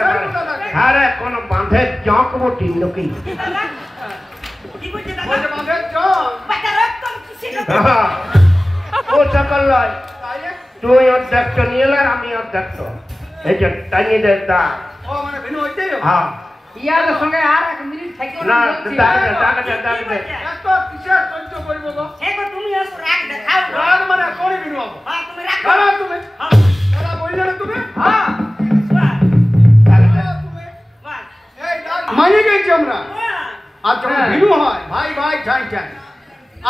আরে কোন বাঁধে জঁক বটি লোকি ও সকল লয় তুই অধ্যক্ষ নিয়ে এলার আমি অধ্যক্ষ এই যে টাইনি দে দা ও মানে ভিন্ন হইতে হ্যাঁ ইয়ার সঙ্গে আর 1 মিনিট থাকি না দাগ দে এত কিসের সহ্য করব গো? তুমি রাগ দেখাও রাগ মানে কোনি ভিন্ন হবো? তুমি রাগ দাদা তুমি দাদা বললে না তুমি হ্যাঁ মানিয়ে গেছি আমরা। আর যখন ভিন্ন হয় ভাই ভাই ঠাই ঠাই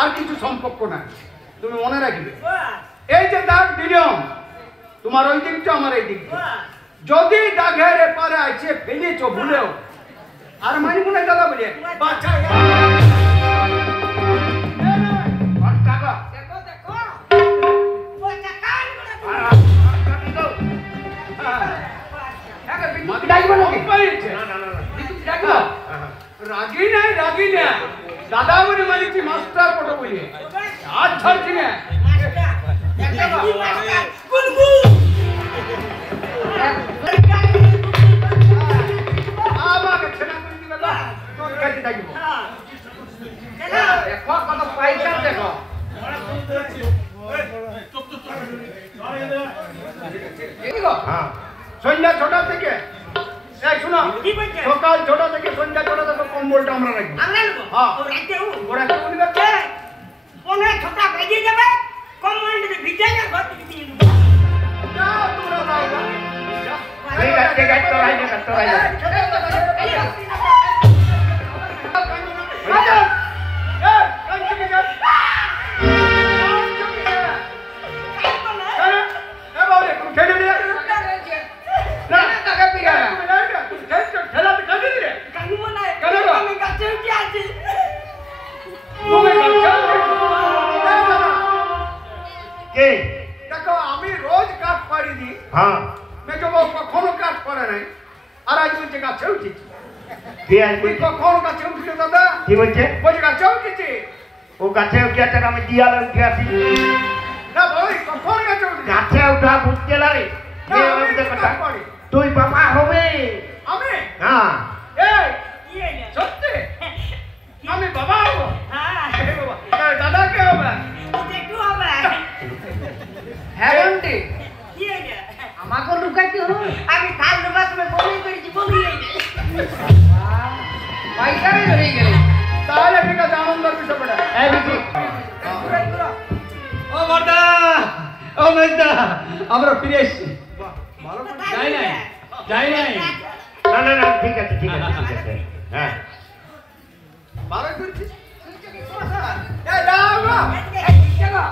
আর কিছু সম্পর্ক নাই, তুমি মনে রাখবে। এই যে দাগ দিলাম তোমার ওই দিকটা আমার এই দিকটা, যদি দাগের এপারে আছে ফেলেছ ভুলেও আর মানিব না দাদা বলে বাচ্চা দেখো দেখো ও চাকান রাগি নাই রাগি না দাদা বলে মানিছি মাস্টার পটো বলে আর ছাড়ছি না আমাকে ছেড়ে করে দিবে না তোর কাছে থাকিব দেখো কত পয়সা দেখো হ্যাঁ সন্ধ্যা 6টা থেকে এই শুনো সকাল 6টা থেকে সন্ধ্যা 6টা থেকে কম্বলটা আমরা রাখবো। আমরা নেব হ্যাঁ। ও রাখতে ও ওরা কি বলবে? কোনে ছোটা বেজে যাবে কমান্ডে ভিজে না ঘর থেকে দিয়ে দেব যাও তোরা যাও ঠিক আছে তোরাই যা দেখো আমি রোজ কাঠ পাড়ি দিই, হ্যাঁ মেজো বউ কখনো কাঠ পাড়ে নাই, আর আজ বলছে গাছে উঠেছি। কি আছে তুই কখনো গাছে উঠলি দাদা? কি বলছে বলছে গাছে উঠেছি ও গাছে উঠে আমি দিয়ালাম কি আসি না ভাই, কখন গাছে উঠেছি? গাছে উঠা বুঝতে লাগে না, আমি কাঠ পাড়ি। তুই বাবা হবে আমি হ্যাঁ এই কি হইলো সত্যি আমি বাবা হবো? হ্যাঁ এ বাবা, দাদা কে হবে? দেখু হবে হ্যাঁ বন্টি কি হইলো আমাকে লুকাইতে হলো আমি কাল দুবার তুমি বমি করেছি বমি হইলো পয়সাই ধরে গেল তাহলে ঠিক আছে, আনন্দের বিষয় পড়ে এই বিক্রি ও বড়দা ও মেজদা আমরা ফিরে এসেছি ভালো করে যাই নাই যাই নাই না না না ঠিক আছে ঠিক আছে ঠিক আছে হ্যাঁ ভালো করছিস এই দাও গো।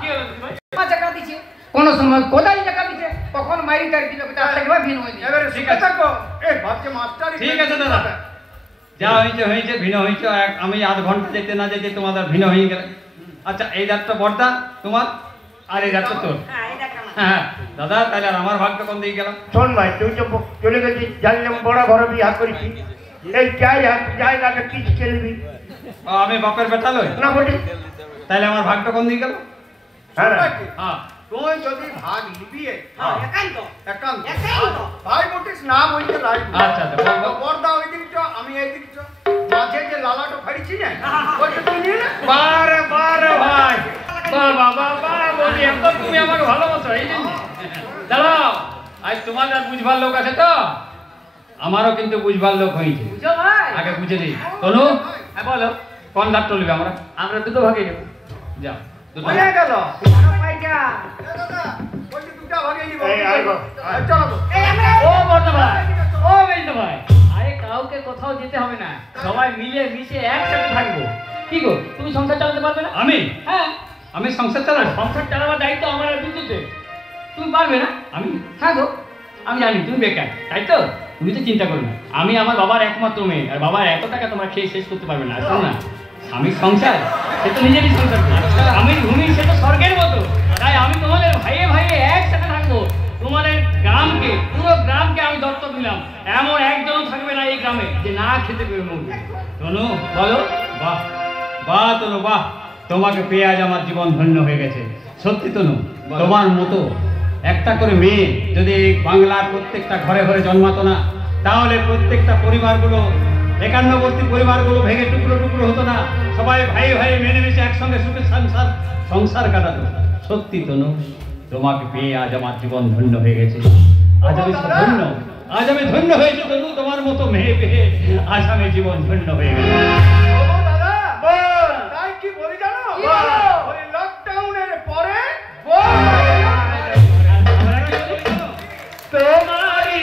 কি হলো ভাই টাকা দিছে কোন সময় কোদাল টাকা দিছে কখন মারি তার দিলে তার থেকে ভিন্ন হয়ে যায় এবারে ঠিক ঠিক আছে। আছে এই ভাবছে মাস্টারই ঠিক আছে দাদা যা হয়েছে ভিন্ন হয়েছে আমি আধ ঘন্টা যেতে না যেতে তোমাদের ভিন্ন হয়ে গেলে আচ্ছা এই রাতটা বড়দা তোমার আর এই রাতটা তোর হ্যাঁ এটা কেমন হ্যাঁ দাদা তাহলে আর আমার ভাগটা কোন দিকে গেলাম শোন ভাই তুই তো চলে গেছিস জানলাম বড় ঘরে বিয়া করেছি এই জায়গাটা কিছু খেলবি ও, আমি বাপের বেটা লই না বলি তাহলে আমার ভাগটা কোন দিকে গেল হ্যাঁ না? হ্যাঁ তুই যদি ভাগ নিবি হ্যাঁ একান্ত একান্ত একান্ত ভাই বটিস না বলতে রাখবি আচ্ছা আচ্ছা বল, বল। পর্দা ওই দিকটা আমি এই দিকটা মাঝে যে লালাটা ফাড়িছি না ওইটা তুই নিয়ে না বারে বারে ভাই বাবা বাবা বলি এত তুমি আমাকে ভালোবাসো এই জন্য দাঁড়াও আজ তোমার আর বুঝবার লোক আছে তো আমারও কিন্তু বুঝবার লোক হয়েছে বুঝো ভাই আগে বুঝে দিই তনু হ্যাঁ বলো কোন ধার টলবে আমরা দুটো ভাগে নেব যাও দুটো হয়ে গেল পাইকা দাদা ওই যে দুটা ভাগে নিব এই আইবো চলো এই আমরা ও বর্ধ ভাই ও বেলতো ভাই আরে কাউকে কোথাও যেতে হবে না সবাই মিলে মিশে একসাথে থাকবো কি গো তুমি সংসার চালাতে পারবে না আমি হ্যাঁ আমি সংসার চালাবো সংসার চালাবার দায়িত্ব আমার আর বিদ্যুতে তুমি পারবে না আমি হ্যাঁ গো আমি জানি তুমি বেকার তাই তো তুমি তো চিন্তা করো না আমি আমার বাবার একমাত্র মেয়ে আর বাবার এত টাকা তোমার খেয়ে শেষ করতে পারবে না শোনো না স্বামীর সংসার সে তো নিজেরই সংসার আমি ভূমি সে তো স্বর্গের মতো তাই আমি তোমাদের ভাইয়ে ভাইয়ে একসাথে থাকবো তোমাদের গ্রামকে পুরো গ্রামকে আমি দত্তক নিলাম এমন একজন থাকবে না এই গ্রামে যে না খেতে পেরে মরবে তনু বলো বাহ বাহ তনু বাহ তোমাকে পেয়ে আজ আমার জীবন ধন্য হয়ে গেছে সত্যি তনু তোমার মতো একটা করে মেয়ে যদি বাংলার প্রত্যেকটা ঘরে ঘরে জন্মাতো না তাহলে প্রত্যেকটা পরিবারগুলো একান্নবর্তী পরিবারগুলো ভেঙে টুকরো টুকরো হতো না সবাই ভাই ভাই মিলেমিশে একসঙ্গে সুখে সংসার কাটাতো সত্যি তনু তোমাকে পেয়ে আজ আমার জীবন ধন্য হয়ে গেছে আজ আমি ধন্য হয়েছি তনু তোমার মতো মেয়ে পেয়ে আজ আমি জীবন ধন্য হয়ে গেছে ও দাদা বল তাই কি বলি জানো বল। ওই লকডাউনের পরে তোমারি